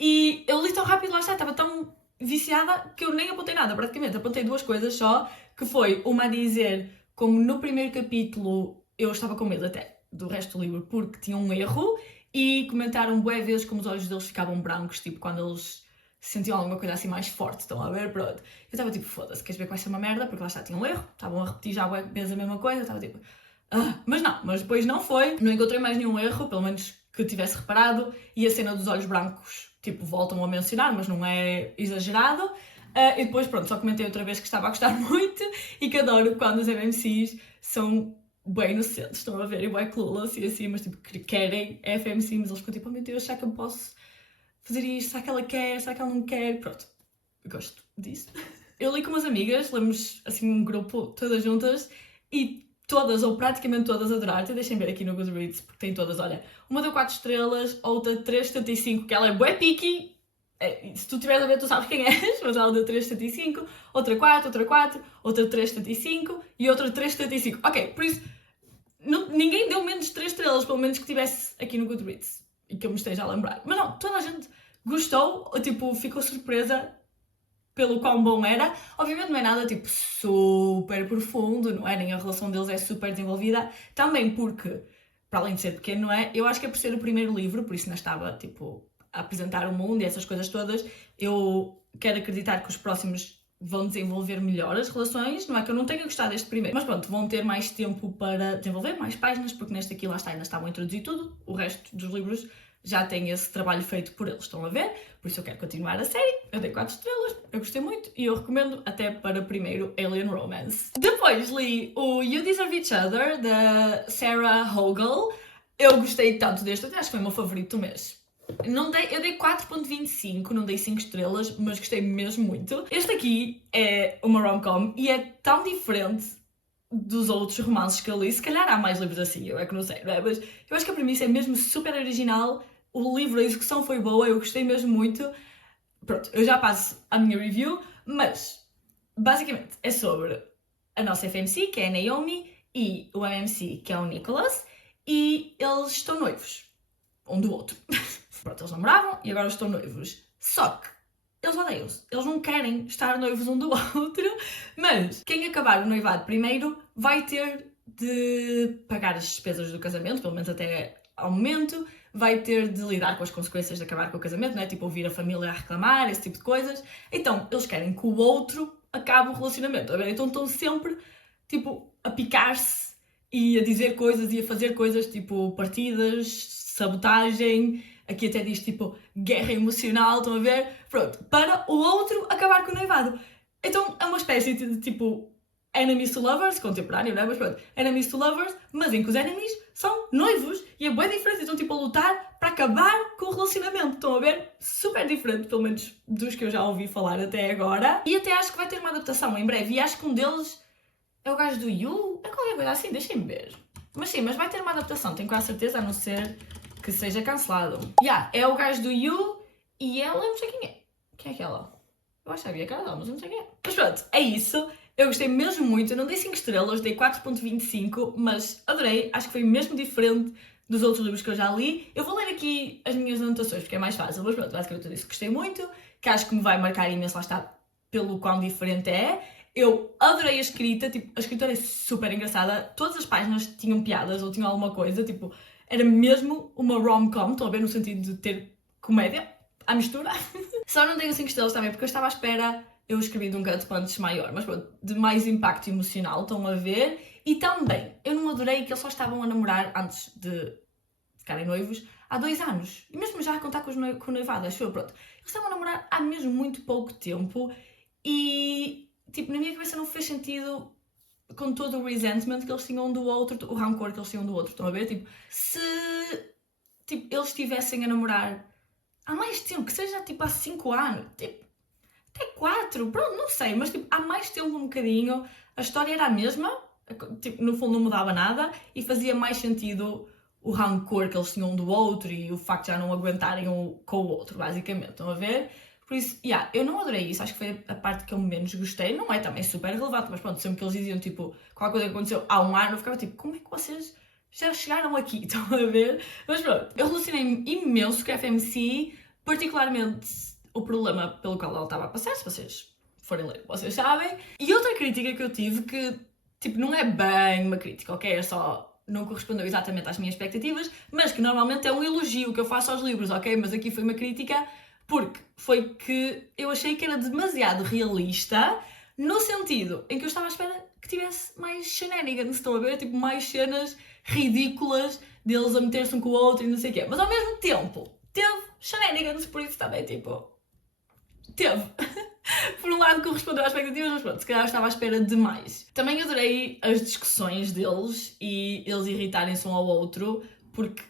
e eu li tão rápido, lá está, estava tão viciada que eu nem apontei nada, praticamente, apontei 2 coisas só, que foi uma a dizer como no primeiro capítulo eu estava com medo até do resto do livro porque tinha um erro, e comentaram bué vezes como os olhos deles ficavam brancos, tipo quando eles sentiam alguma coisa assim mais forte, estão a ver? Pronto. Eu estava tipo, foda-se, queres ver que vai ser uma merda? Porque lá está, tinha um erro, estavam a repetir já bué vezes a mesma coisa, estava tipo, mas não, mas depois não foi, não encontrei mais nenhum erro, pelo menos que eu tivesse reparado, e a cena dos olhos brancos, tipo, voltam a mencionar, mas não é exagerado. E depois, pronto, só comentei outra vez que estava a gostar muito e que adoro quando os MMCs são bem inocentes, estão a ver, e bem clueless e assim, mas tipo, que querem FMC, mas eles ficam tipo, oh meu Deus, será que eu posso fazer isto? Será que ela quer? Será que ela não quer? Pronto, eu gosto disso. Eu li com umas amigas, lemos assim um grupo, todas juntas, e todas, ou praticamente todas, adoraram. Deixem ver aqui no Goodreads, porque tem todas, olha, uma deu 4 estrelas, outra 3,75, que ela é bué picky. Se tu estiveres a ver, tu sabes quem és, mas ela deu 3,75, outra 4, outra 3,75 e outra 3,75. Ok, por isso, ninguém deu menos de 3 estrelas, pelo menos que tivesse aqui no Goodreads e que eu me esteja a lembrar. Mas não, toda a gente gostou, tipo, ficou surpresa pelo quão bom era. Obviamente não é nada tipo super profundo, não é? Nem a relação deles é super desenvolvida. Também porque, para além de ser pequeno, não é? Eu acho que é por ser o primeiro livro, por isso não estava tipo a apresentar o mundo e essas coisas todas. Eu quero acreditar que os próximos vão desenvolver melhor as relações. Não é que eu não tenha gostado deste primeiro, mas pronto, vão ter mais tempo para desenvolver mais páginas, porque neste aqui lá está, ainda estavam a introduzir tudo. O resto dos livros já tem esse trabalho feito por eles, estão a ver? Por isso eu quero continuar a série. Eu dei 4 estrelas, eu gostei muito e eu recomendo até para o primeiro Alien Romance. Depois li o You Deserve Each Other, da Sarah Hogel. Eu gostei tanto deste, até acho que foi o meu favorito do mês. Eu dei 4.25, não dei 5 estrelas, mas gostei mesmo muito. Este aqui é uma rom-com e é tão diferente dos outros romances que eu li. Se calhar há mais livros assim, eu é que não sei, não é? Mas eu acho que a premissa é mesmo super original. O livro, a execução foi boa, eu gostei mesmo muito. Pronto, eu já passo a minha review, mas basicamente é sobre a nossa FMC, que é a Naomi, e o MMC, que é o Nicholas, e eles estão noivos, um do outro. Pronto, eles namoravam e agora estão noivos. Só que eles odeiam-se, eles não querem estar noivos um do outro, mas quem acabar o noivado primeiro vai ter de pagar as despesas do casamento, pelo menos até ao momento, vai ter de lidar com as consequências de acabar com o casamento, não é? Tipo, ouvir a família a reclamar, esse tipo de coisas. Então, eles querem que o outro acabe o relacionamento, tá bem? Então estão sempre, tipo, a picar-se e a dizer coisas e a fazer coisas tipo partidas, sabotagem, aqui até diz tipo guerra emocional, estão a ver? Pronto, para o outro acabar com o noivado. Então é uma espécie de tipo enemies to lovers, contemporâneo, não é? Mas pronto, enemies to lovers, mas em que os enemies são noivos e é bem diferente, estão tipo a lutar para acabar com o relacionamento. Estão a ver? Super diferente, pelo menos dos que eu já ouvi falar até agora. E até acho que vai ter uma adaptação em breve e acho que um deles é o gajo do You? É qualquer coisa assim, deixem-me ver. Mas sim, mas vai ter uma adaptação, tenho quase certeza, a não ser que seja cancelado. É o gajo do You e ela, eu não sei quem é. Quem é que é ela? Eu acho que sabia a cara dela, mas eu não sei quem é. Mas pronto, é isso. Eu gostei mesmo muito, eu não dei 5 estrelas, dei 4.25, mas adorei, acho que foi mesmo diferente dos outros livros que eu já li. Eu vou ler aqui as minhas anotações, porque é mais fácil, mas pronto, basicamente eu disse que gostei muito, que acho que me vai marcar imenso, lá está, pelo quão diferente é. Eu adorei a escrita, tipo, a escritora é super engraçada, todas as páginas tinham piadas ou tinham alguma coisa, tipo, era mesmo uma rom-com, estão a ver, no sentido de ter comédia à mistura. Só não tenho 5 estrelas também, porque eu estava à espera, eu escrevi de um gut punch maior, mas pronto, de mais impacto emocional, estão a ver. E também, eu não adorei que eles só estavam a namorar antes de ficarem noivos há 2 anos. E mesmo já a contar com o noivado, acho eu, pronto. Eles estavam a namorar há mesmo muito pouco tempo e, tipo, na minha cabeça não fez sentido com todo o resentment que eles tinham um do outro, o rancor que eles tinham um do outro, estão a ver? Tipo, se tipo, eles estivessem a namorar há mais tempo, que seja tipo há 5 anos, tipo, até 4, pronto, não sei, mas tipo, há mais tempo um bocadinho, a história era a mesma, tipo, no fundo não mudava nada e fazia mais sentido o rancor que eles tinham um do outro e o facto de já não aguentarem um com o outro, basicamente, estão a ver? Por isso, eu não adorei isso, acho que foi a parte que eu menos gostei, não é também super relevante, mas pronto, sempre que eles diziam tipo, qualquer coisa que aconteceu há 1 ano, eu ficava tipo, como é que vocês já chegaram aqui, estão a ver? Mas pronto, eu relacionei-me imenso com a FMC, particularmente o problema pelo qual ela estava a passar, se vocês forem ler, vocês sabem. E outra crítica que eu tive, que tipo, não é bem uma crítica, ok? É só não correspondeu exatamente às minhas expectativas, mas que normalmente é um elogio que eu faço aos livros, ok? Mas aqui foi uma crítica porque foi que eu achei que era demasiado realista, no sentido em que eu estava à espera que tivesse mais shenanigans, estão a ver? Tipo, mais cenas ridículas deles a meter-se um com o outro e não sei o quê. Mas ao mesmo tempo, teve shenanigans, por isso também, tipo, teve. Por um lado correspondeu às expectativas, mas pronto, se calhar estava à espera de mais. Também adorei as discussões deles e eles irritarem-se um ao outro, porque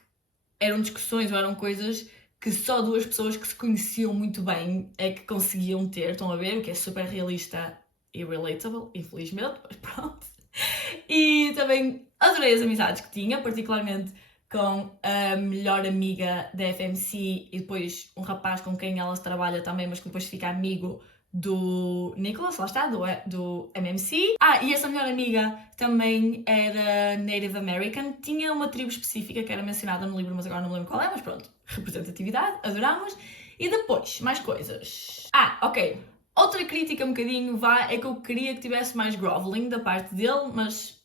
eram discussões ou eram coisas que só 2 pessoas que se conheciam muito bem é que conseguiam ter, estão a ver? O que é super realista e relatable, infelizmente, mas pronto. E também adorei as amizades que tinha, particularmente com a melhor amiga da FMC e depois um rapaz com quem ela trabalha também, mas que depois fica amigo do Nicholas, lá está, do MMC. E essa melhor amiga também era Native American, tinha uma tribo específica que era mencionada no livro, mas agora não me lembro qual é, mas pronto, representatividade, adorámos. E depois, mais coisas. Ok. Outra crítica um bocadinho, é que eu queria que tivesse mais groveling da parte dele, mas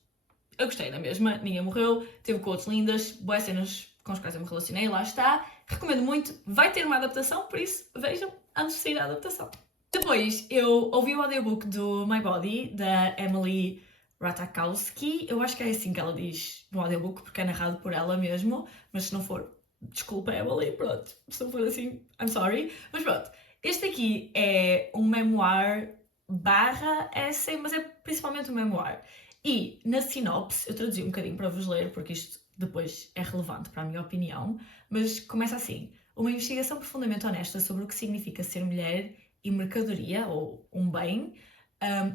eu gostei na mesma, ninguém morreu, teve quotes lindas, boas cenas com as quais eu me relacionei, lá está. Recomendo muito, vai ter uma adaptação, por isso vejam antes de sair a adaptação. Depois eu ouvi o audiobook do My Body, da Emily Ratajkowski. Eu acho que é assim que ela diz no audiobook, porque é narrado por ela mesmo, mas se não for, desculpa Emily, pronto. Se não for assim, I'm sorry. Mas pronto, este aqui é um memoir barra essay, mas é principalmente um memoir. E na sinopse, eu traduzi um bocadinho para vos ler, porque isto depois é relevante para a minha opinião, mas começa assim. Uma investigação profundamente honesta sobre o que significa ser mulher e mercadoria, ou um bem.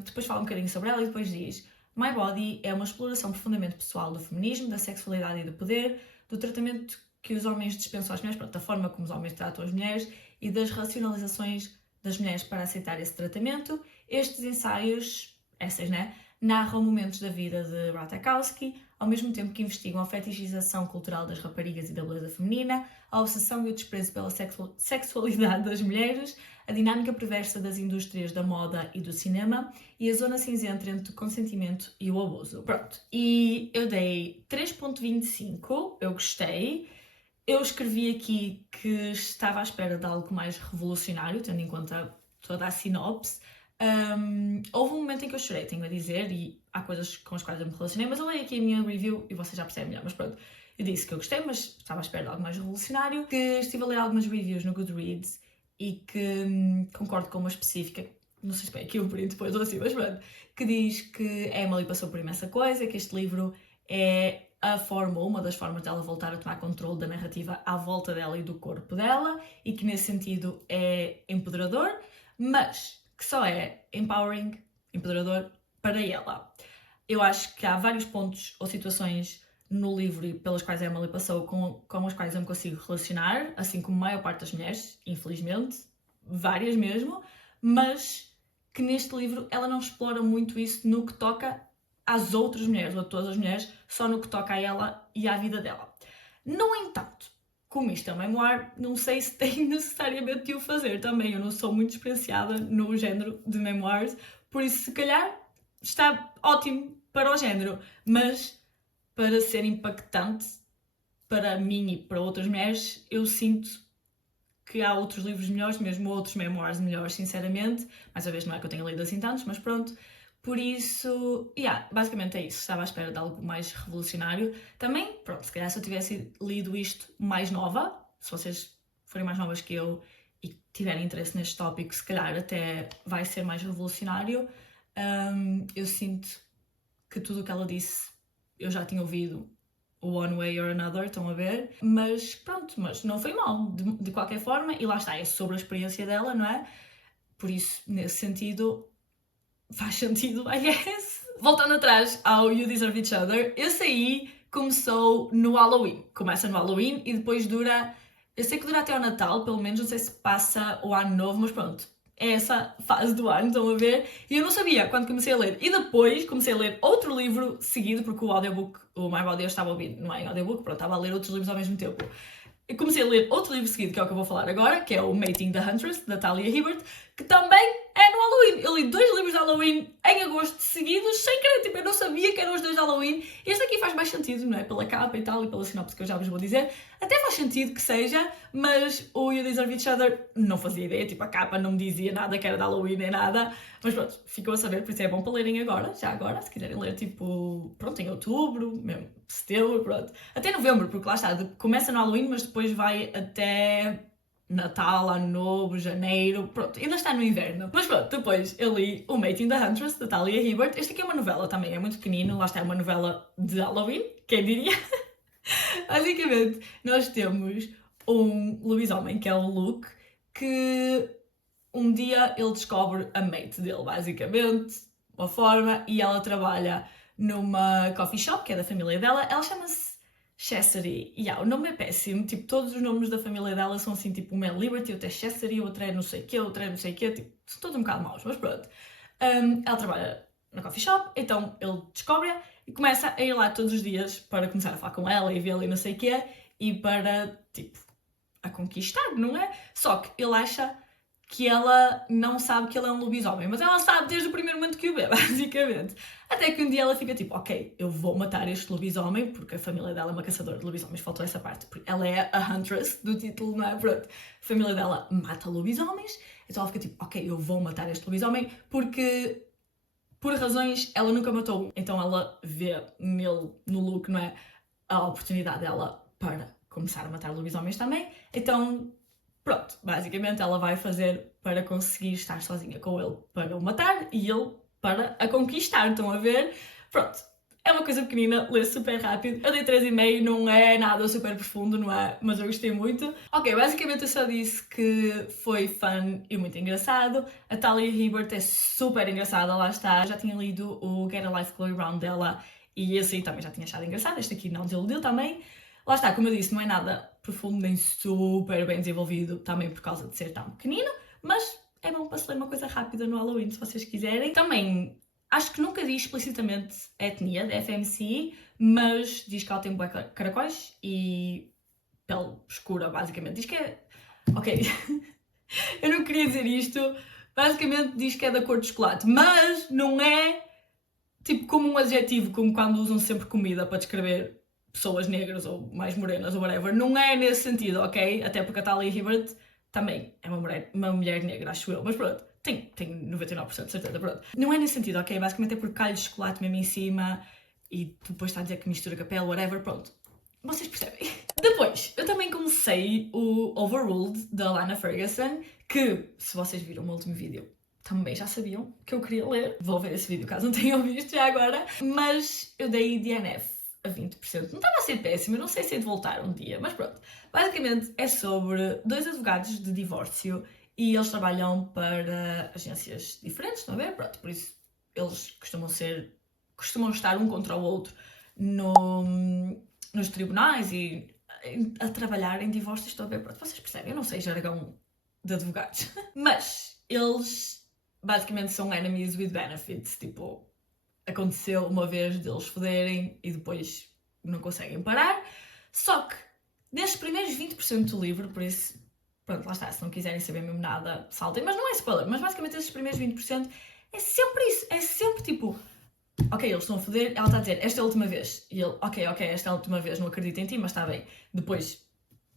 Depois fala um bocadinho sobre ela e depois diz: My Body é uma exploração profundamente pessoal do feminismo, da sexualidade e do poder, do tratamento que os homens dispensam às mulheres, pronto, da forma como os homens tratam as mulheres e das racionalizações das mulheres para aceitar esse tratamento. Estes ensaios, essas, né, narram momentos da vida de Ratajkowski, ao mesmo tempo que investigam a fetichização cultural das raparigas e da beleza feminina, a obsessão e o desprezo pela sexualidade das mulheres, a dinâmica perversa das indústrias da moda e do cinema e a zona cinzenta entre o consentimento e o abuso. Pronto, e eu dei 3.25, eu gostei. Eu escrevi aqui que estava à espera de algo mais revolucionário, tendo em conta toda a sinopse. Houve um momento em que eu chorei, tenho a dizer, e há coisas com as quais eu me relacionei, mas eu leio aqui a minha review e vocês já percebem melhor. Mas pronto, eu disse que eu gostei, mas estava à espera de algo mais revolucionário. Que estive a ler algumas reviews no Goodreads e que concordo com uma específica, não sei se bem aqui o print depois ou assim, mas pronto, que diz que a Emily passou por imensa coisa, que este livro é uma das formas dela voltar a tomar controle da narrativa à volta dela e do corpo dela, e que nesse sentido é empoderador, mas que só é empoderador para ela. Eu acho que há vários pontos ou situações no livro pelas quais a Emily passou com as quais eu me consigo relacionar, assim como a maior parte das mulheres, infelizmente, várias mesmo, mas que neste livro ela não explora muito isso no que toca às outras mulheres, ou a todas as mulheres, só no que toca a ela e à vida dela. No entanto, como isto é um memoir, não sei se tem necessariamente de o fazer também. Eu não sou muito experienciada no género de memoirs, por isso se calhar está ótimo para o género, mas para ser impactante para mim e para outras mulheres, eu sinto que há outros livros melhores, mesmo outros memoirs melhores, sinceramente. Mais uma vez, não é que eu tenha lido assim tantos, mas pronto. Por isso, basicamente é isso. Estava à espera de algo mais revolucionário. Também, pronto, se calhar se eu tivesse lido isto mais nova, se vocês forem mais novas que eu e tiverem interesse neste tópico, se calhar até vai ser mais revolucionário. Eu sinto que tudo o que ela disse eu já tinha ouvido one way or another, estão a ver? Mas pronto, mas não foi mal, de qualquer forma, e lá está, é sobre a experiência dela, não é? Por isso, nesse sentido, faz sentido, I guess. Voltando atrás ao You Deserve Each Other, esse aí começou no Halloween. Começa no Halloween e depois dura... Eu sei que dura até ao Natal, pelo menos, não sei se passa o Ano Novo, mas pronto. É essa fase do ano, estão a ver? E eu não sabia quando comecei a ler. E depois comecei a ler outro livro seguido, porque o audiobook, o My Body eu estava a ouvir, não é em audiobook, pronto, estava a ler outros livros ao mesmo tempo. Eu comecei a ler outro livro seguido, que é o que eu vou falar agora, que é o Mating the Huntress, da Talia Hibbert, que também é no Halloween. Eu li 2 livros de Halloween em agosto seguidos, sem querer, tipo, eu não sabia que eram os 2 de Halloween. Este aqui faz mais sentido, não é? Pela capa e tal, e pela sinopse que eu já vos vou dizer. Até faz sentido que seja, mas o You Deserve Each Other não fazia ideia, tipo, a capa não me dizia nada que era de Halloween nem nada. Mas pronto, ficou a saber, por isso é bom para lerem agora, já agora, se quiserem ler, tipo, pronto, em outubro, mesmo, setembro, pronto. Até novembro, porque lá está, começa no Halloween, mas depois vai até Natal, Ano Novo, Janeiro, pronto, ainda está no inverno. Mas pronto, depois eu li o Mating the Huntress, da Talia Hibbert. Este aqui é uma novela também, é muito pequenino, lá está, é uma novela de Halloween, quem diria? Basicamente, nós temos um lobisomem, que é o Luke, que um dia ele descobre a mate dele, basicamente, uma forma, e ela trabalha numa coffee shop, que é da família dela. Ela chama-se Chastity. O nome é péssimo, tipo, todos os nomes da família dela são assim, tipo, uma é Liberty, outra é Chastity, outra é não sei o quê, outra é não sei o quê, tipo, são todos um bocado maus, mas pronto. Ela trabalha na coffee shop, então ele descobre-a e começa a ir lá todos os dias para começar a falar com ela e vê-la e não sei o quê, e para, tipo, a conquistar, não é? Só que ele acha que ela não sabe que ele é um lobisomem, mas ela sabe desde o primeiro momento que o vê, basicamente. Até que um dia ela fica tipo, ok, eu vou matar este lobisomem, porque a família dela é uma caçadora de lobisomens, faltou essa parte, porque ela é a Huntress do título, não é? Pronto. A família dela mata lobisomens, então ela fica tipo, ok, eu vou matar este lobisomem, porque por razões ela nunca matou um. Então ela vê nele, no Luke, não é? A oportunidade dela para começar a matar lobisomens também. Então, pronto, basicamente ela vai fazer para conseguir estar sozinha com ele para o matar e ele para a conquistar, estão a ver? Pronto, é uma coisa pequenina, lê super rápido. Eu dei 3,5, não é nada super profundo, não é? Mas eu gostei muito. Ok, basicamente eu só disse que foi fun e muito engraçado. A Talia Hibbert é super engraçada, lá está. Já tinha lido o Get a Life Chloe Brown dela e esse aí também já tinha achado engraçado. Este aqui não desiludiu também. Lá está, como eu disse, não é nada profundo nem super bem desenvolvido, também por causa de ser tão pequenino, mas é bom para se ler uma coisa rápida no Halloween, se vocês quiserem. Também, acho que nunca diz explicitamente a etnia da FMCI, mas diz que ela tem bué caracóis e pele escura, basicamente. Diz que é... Ok, eu não queria dizer isto. Basicamente diz que é da cor de chocolate, mas não é tipo como um adjetivo, como quando usam sempre comida para descrever pessoas negras ou mais morenas ou whatever. Não é nesse sentido, ok? Até porque a Talia Hibbert também é uma mulher negra, acho eu. Mas pronto, tenho 99% de certeza, pronto. Não é nesse sentido, ok? Basicamente é porque cai chocolate mesmo em cima e depois está a dizer que mistura com a pele, whatever, pronto. Vocês percebem? Depois, eu também comecei o Overruled, da Lana Ferguson, que, se vocês viram o meu último vídeo, também já sabiam que eu queria ler. Vou ver esse vídeo caso não tenham visto já agora. Mas eu dei DNF a 20%. Não estava a ser péssima, não sei se é de voltar um dia, mas pronto. Basicamente é sobre 2 advogados de divórcio e eles trabalham para agências diferentes, estão a ver? Pronto, por isso eles costumam estar um contra o outro nos tribunais e a trabalhar em divórcios, estão a ver? Pronto, vocês percebem, eu não sei jargão de advogados. Mas eles basicamente são enemies with benefits, tipo, aconteceu uma vez deles foderem e depois não conseguem parar. Só que nestes primeiros 20% do livro, por isso, pronto, lá está, se não quiserem saber mesmo nada, saltem, mas não é spoiler, mas basicamente estes primeiros 20% é sempre isso, é sempre tipo, ok, eles estão a foder, ela está a dizer, esta é a última vez, e ele, ok, esta é a última vez, não acredito em ti, mas está bem. Depois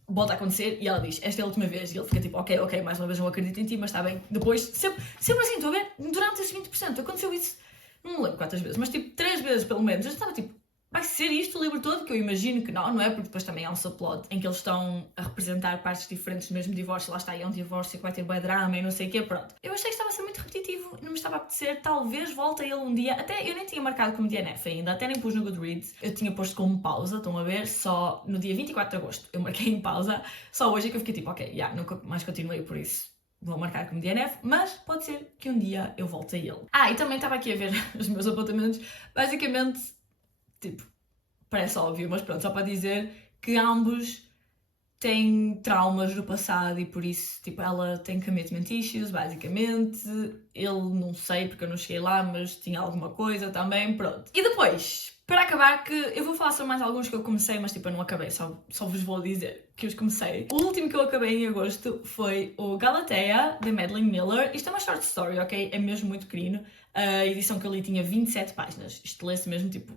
volta a acontecer e ela diz, esta é a última vez, e ele fica tipo, ok, mais uma vez não acredito em ti, mas está bem. Depois, sempre assim, estou a ver, durante esses 20%, aconteceu isso, não me lembro quantas vezes, mas tipo 3 vezes pelo menos. Eu estava tipo, vai ser isto o livro todo? Que eu imagino que não é? Porque depois também há um subplot em que eles estão a representar partes diferentes do mesmo divórcio. Lá está, é um divórcio que vai ter bué drama e não sei o quê, pronto. Eu achei que estava a ser muito repetitivo, não me estava a apetecer. Talvez volte a ele um dia. Até eu nem tinha marcado como DNF ainda, até nem pus no Goodreads. Eu tinha posto como pausa, estão a ver? Só no dia 24 de agosto eu marquei em pausa. Só hoje é que eu fiquei tipo, ok, nunca mais continuei por isso. Vou marcar como DNF, mas pode ser que um dia eu volte a ele. E também estava aqui a ver os meus apontamentos. Basicamente, tipo, parece óbvio, mas pronto, só para dizer que ambos têm traumas do passado e por isso, tipo, ela tem commitment issues, basicamente. Ele não sei porque eu não cheguei lá, mas tinha alguma coisa também, pronto. E depois, para acabar, que eu vou falar sobre mais alguns que eu comecei, mas tipo, eu não acabei, só vos vou dizer que os comecei. O último que eu acabei em agosto foi o Galatea, de Madeline Miller. Isto é uma short story, ok? É mesmo muito pequeno. A edição que eu li tinha 27 páginas. Isto lê-se mesmo, tipo,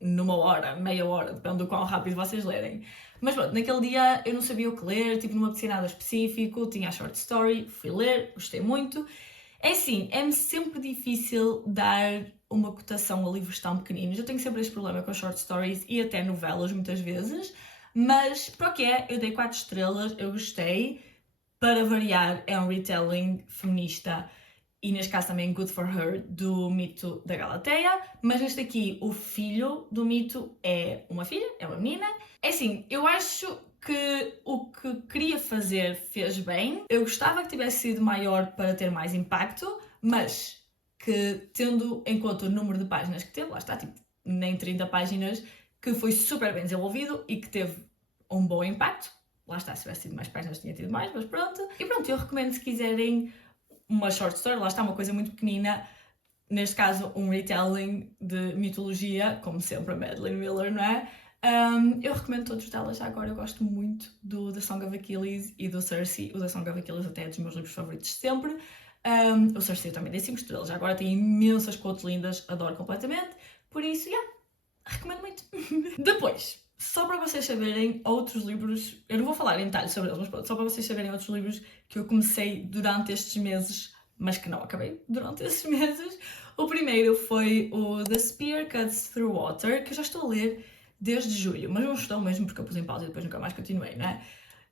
numa hora, meia hora, depende do quão rápido vocês lerem. Mas pronto, naquele dia eu não sabia o que ler, tipo, não me apetecia nada específico, tinha a short story, fui ler, gostei muito. É assim, é-me sempre difícil dar uma cotação a livros tão pequeninos. Eu tenho sempre este problema com as short stories e até novelas, muitas vezes. Mas, para o que é, eu dei 4 estrelas, eu gostei. Para variar, é um retelling feminista e neste caso também Good for Her, do mito da Galatea, mas neste aqui o filho do mito é uma filha, é uma menina. É assim, eu acho que o que queria fazer fez bem. Eu gostava que tivesse sido maior para ter mais impacto, mas que tendo em conta o número de páginas que teve, lá está, tipo, nem 30 páginas, que foi super bem desenvolvido e que teve um bom impacto. Lá está, se tivesse tido mais páginas tinha tido mais, mas pronto. E pronto, eu recomendo se quiserem uma short story, lá está, uma coisa muito pequenina, neste caso um retelling de mitologia, como sempre a Madeline Miller, não é? Eu recomendo todos delas já agora, eu gosto muito do The Song of Achilles e do Circe. O The Song of Achilles até é dos meus livros favoritos de sempre. O Circe eu também dei 5 estrelas, já agora tem imensas quotes lindas, adoro completamente, por isso, recomendo muito. Depois, só para vocês saberem outros livros, eu não vou falar em detalhes sobre eles, mas pronto, só para vocês saberem outros livros que eu comecei durante estes meses, mas que não acabei durante esses meses. O primeiro foi o The Spear Cuts Through Water, que eu já estou a ler desde julho, mas não estou mesmo porque eu pus em pausa e depois nunca mais continuei, não é?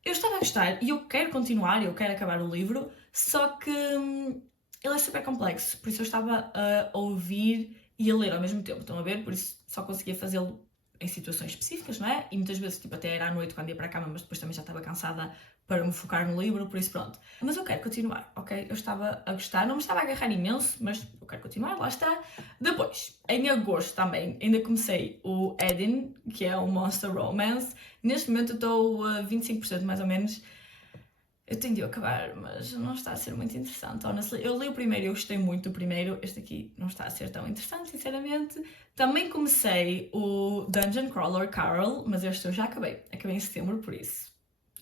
Eu estava a gostar e eu quero continuar, eu quero acabar o livro, só que ele é super complexo, por isso eu estava a ouvir e a ler ao mesmo tempo, estão a ver? Por isso só conseguia fazê-lo em situações específicas, não é? E muitas vezes, tipo, até era à noite quando ia para a cama, mas depois também já estava cansada para me focar no livro, por isso pronto. Mas eu quero continuar, ok? Eu estava a gostar, não me estava a agarrar imenso, mas eu quero continuar, lá está. Depois, em agosto também, ainda comecei o Edin, que é um Monster Romance. Neste momento eu estou a 25% mais ou menos. Eu tenho de acabar, mas não está a ser muito interessante, honestly. Eu li o primeiro e eu gostei muito do primeiro. Este aqui não está a ser tão interessante, sinceramente. Também comecei o Dungeon Crawler Carol, mas este eu já acabei. Acabei em setembro, por isso.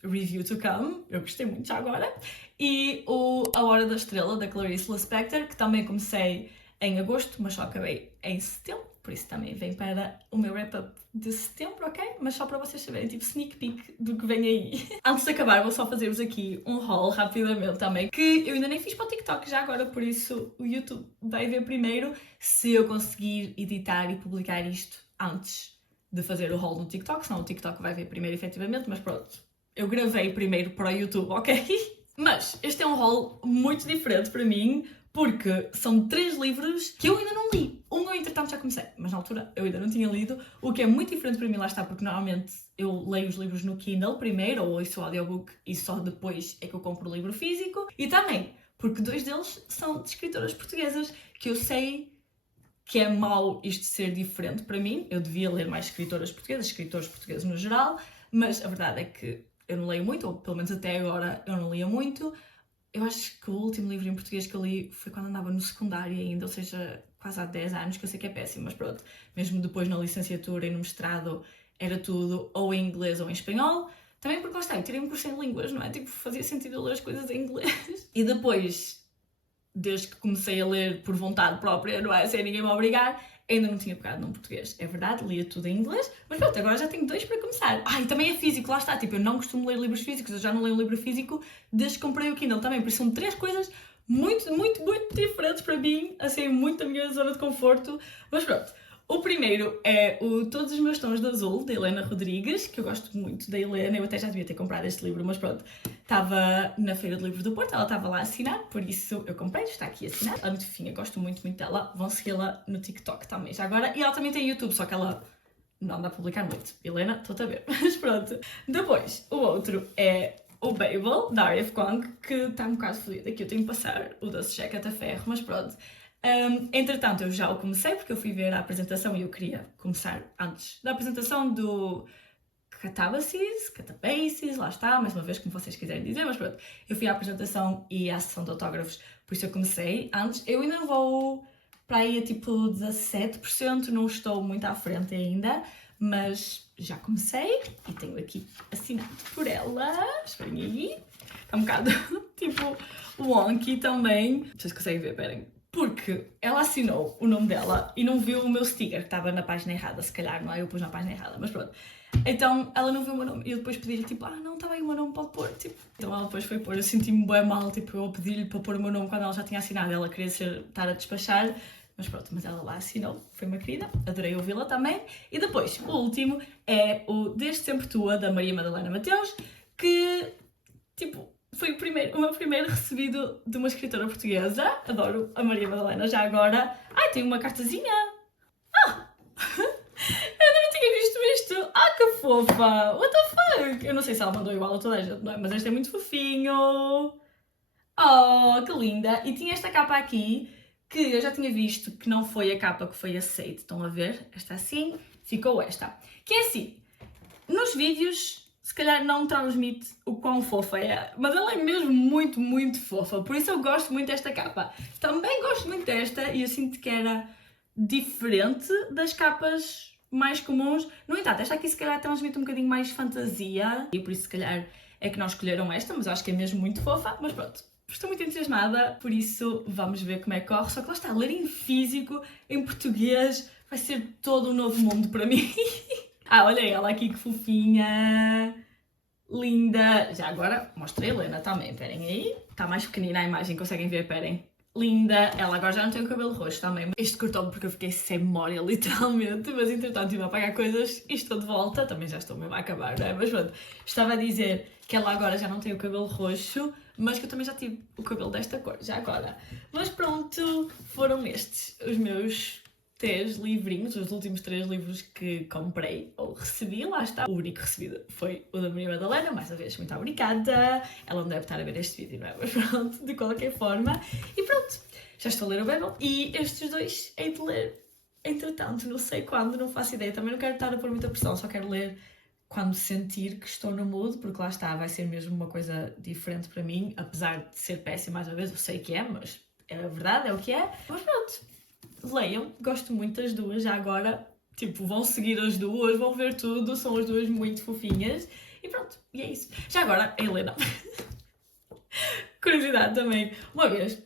Review to come. Eu gostei muito já agora. E o A Hora da Estrela, da Clarice Lispector, que também comecei em agosto, mas só acabei em setembro. por isso também vem para o meu wrap-up de setembro, ok? Mas só para vocês saberem, tipo sneak peek do que vem aí. Antes de acabar, vou só fazer-vos aqui um haul rapidamente também, que eu ainda nem fiz para o TikTok já agora, por isso o YouTube vai ver primeiro se eu conseguir editar e publicar isto antes de fazer o haul no TikTok, senão o TikTok vai ver primeiro efetivamente, mas pronto, eu gravei primeiro para o YouTube, ok? Mas este é um haul muito diferente para mim, porque são 3 livros que eu ainda não li. Um eu, entretanto, já comecei, mas na altura eu ainda não tinha lido, o que é muito diferente para mim, lá está, porque normalmente eu leio os livros no Kindle primeiro, ou ouço o audiobook e só depois é que eu compro o livro físico. E também porque 2 deles são de escritoras portuguesas, que eu sei que é mau isto ser diferente para mim. Eu devia ler mais escritoras portuguesas, escritores portugueses no geral, mas a verdade é que eu não leio muito, ou pelo menos até agora eu não lia muito. Eu acho que o último livro em português que eu li foi quando andava no secundário ainda, ou seja, quase há 10 anos, que eu sei que é péssimo, mas pronto. Mesmo depois na licenciatura e no mestrado era tudo ou em inglês ou em espanhol. Também porque lá está, eu tirei um curso em línguas, não é? Tipo, fazia sentido eu ler as coisas em inglês. E depois, desde que comecei a ler por vontade própria, não é? Sem ninguém me obrigar, ainda não tinha pegado num português. É verdade, lia tudo em inglês, mas pronto, agora já tenho 2 para começar. E também é físico, lá está, tipo, eu não costumo ler livros físicos, eu já não leio um livro físico desde que comprei o Kindle também, por isso são 3 coisas muito, muito, muito diferentes para mim, assim, muito da minha zona de conforto, mas pronto. O primeiro é o Todos os Meus Tons de Azul, da Helena Rodrigues, que eu gosto muito da Helena, eu até já devia ter comprado este livro, mas pronto, estava na Feira de Livros do Porto, ela estava lá a assinar, por isso eu comprei, está aqui assinado. Ela é muito fofinha, gosto muito, muito dela, vão segui-la no TikTok também já agora, e ela também tem YouTube, só que ela não anda a publicar muito. Helena, estou-te a ver, mas pronto. Depois, o outro é o Babel, da Arya Kwong, que está um bocado fodido, aqui eu tenho que passar o Doce Checa a ferro, mas pronto. Entretanto, eu já o comecei porque eu fui ver a apresentação e eu queria começar antes da apresentação do Catabases, lá está, mais uma vez, como vocês quiserem dizer, mas pronto. Eu fui à apresentação e à sessão de autógrafos, por isso eu comecei antes. Eu ainda vou para aí a tipo 17%, não estou muito à frente ainda, mas já comecei e tenho aqui assinado por ela. Esperem aí. É um bocado tipo wonky também. Vocês conseguem ver, esperem. Porque ela assinou o nome dela e não viu o meu sticker, que estava na página errada, se calhar, não é? Eu pus na página errada, mas pronto. Então ela não viu o meu nome e eu depois pedi-lhe tipo, não, estava aí o meu nome, pode pôr, tipo. Então ela depois foi pôr, eu senti-me bem mal, tipo, eu pedi-lhe para pôr o meu nome quando ela já tinha assinado, ela queria estar a despachar, mas pronto, mas ela lá assinou, foi uma querida, adorei ouvi-la também. E depois, o último é o Desde Sempre Tua, da Maria Madalena Mateus, que, tipo, foi o meu primeiro recebido de uma escritora portuguesa. Adoro a Maria Madalena já agora. Tem uma cartazinha. Eu ainda não tinha visto isto. Que fofa. What the fuck? Eu não sei se ela mandou igual a toda a gente, não é? Mas este é muito fofinho. Que linda. E tinha esta capa aqui, que eu já tinha visto que não foi a capa que foi aceite. Estão a ver? Esta assim, ficou esta. Que é assim, nos vídeos se calhar não transmite o quão fofa é, mas ela é mesmo muito, muito fofa, por isso eu gosto muito desta capa. Também gosto muito desta e eu sinto que era diferente das capas mais comuns. No entanto, esta aqui se calhar transmite um bocadinho mais fantasia e por isso se calhar é que não escolheram esta, mas eu acho que é mesmo muito fofa, mas pronto. Estou muito entusiasmada, por isso vamos ver como é que corre. Só que lá está, ler em físico, em português, vai ser todo um novo mundo para mim. Olha ela aqui que fofinha, linda. Já agora mostra a Helena também, esperem aí. Está mais pequenina a imagem, conseguem ver, esperem. Linda, ela agora já não tem o cabelo roxo também. Este cortou-me porque eu fiquei sem memória, literalmente. Mas entretanto estive a apagar coisas e estou de volta. Também já estou mesmo a acabar, não é? Mas pronto, estava a dizer que ela agora já não tem o cabelo roxo, mas que eu também já tive o cabelo desta cor, já agora. Mas pronto, foram estes os meus 3 livrinhos, os últimos 3 livros que comprei ou recebi, lá está. O único recebido foi o da Maria Madalena, mais uma vez, muito obrigada. Ela não deve estar a ver este vídeo, não é? Mas pronto, de qualquer forma. E pronto, já estou a ler o Babel e estes 2 hei de ler entretanto, não sei quando, não faço ideia. Também não quero estar a pôr muita pressão, só quero ler quando sentir que estou no mood, porque lá está, vai ser mesmo uma coisa diferente para mim, apesar de ser péssima mais uma vez, eu sei que é, mas é a verdade, é o que é. Mas pronto. Leiam, gosto muito das duas já agora, tipo, vão seguir as duas, vão ver tudo, são as duas muito fofinhas e pronto, e é isso. Já agora, a Helena, curiosidade também, uma vez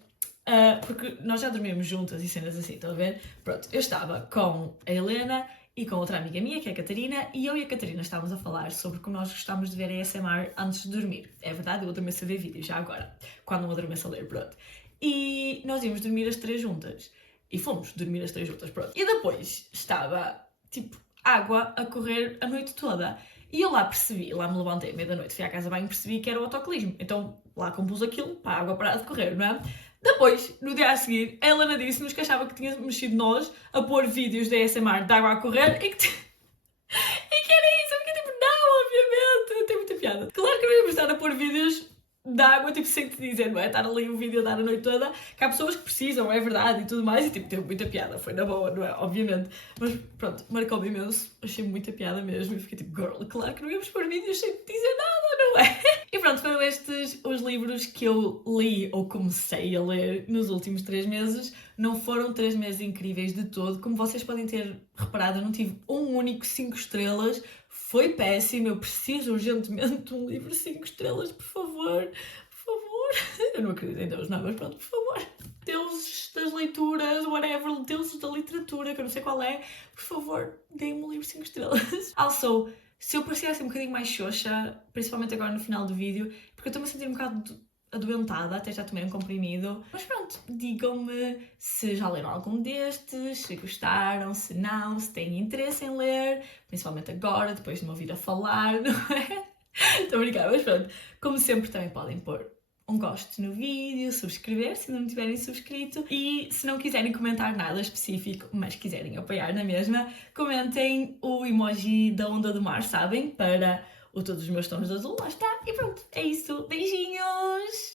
porque nós já dormíamos juntas e cenas assim, estão a ver? Pronto, eu estava com a Helena e com outra amiga minha, que é a Catarina, e eu e a Catarina estávamos a falar sobre como nós gostávamos de ver ASMR antes de dormir. É verdade, eu adormeço a ver vídeos, já agora, quando não adormeço a ler, pronto. E nós íamos dormir as três juntas. E fomos dormir as três juntas, pronto. E depois estava, tipo, água a correr a noite toda. E eu lá percebi, lá me levantei à meia-da-noite, fui à casa bem e percebi que era o autocolismo. Então lá compus aquilo para a água parar de correr, não é? Depois, no dia a seguir, a Helena disse-nos que achava que tinha mexido nós a pôr vídeos de ASMR de água a correr e que, e que era isso. Eu fiquei tipo, não, obviamente, tem muita piada. Claro que não íamos estar a pôr vídeos de água, tipo, sem te dizer, não é? Estar ali um vídeo a dar a noite toda, que há pessoas que precisam, é verdade, e tudo mais, e tipo, teve muita piada, foi na boa, não é? Obviamente. Mas pronto, marcou-me imenso, achei muita piada mesmo, e fiquei tipo, girl, claro que não íamos pôr vídeos sem te dizer nada, não é? E pronto, foram estes os livros que eu li ou comecei a ler nos últimos 3 meses. Não foram 3 meses incríveis de todo, como vocês podem ter reparado, eu não tive um único 5 estrelas. Foi péssimo, eu preciso urgentemente de um livro 5 estrelas, por favor, por favor. Eu não acredito em Deus, não, mas pronto, por favor. Deuses das leituras, whatever, deuses da literatura, que eu não sei qual é, por favor, deem-me um livro 5 estrelas. Also, se eu parecia assim um bocadinho mais xoxa, principalmente agora no final do vídeo, porque eu estou-me a sentir um bocado adoentada, até já tomei um comprimido. Mas pronto, digam-me se já leram algum destes, se gostaram, se não, se têm interesse em ler, principalmente agora, depois de me ouvir a falar, não é? Estou a brincar, mas pronto. Como sempre, também podem pôr um gosto no vídeo, subscrever se ainda não tiverem subscrito e se não quiserem comentar nada específico, mas quiserem apoiar na mesma, comentem o emoji da onda do mar, sabem? Para todos os meus tons de azul, lá está. E pronto, é isso. Beijinhos!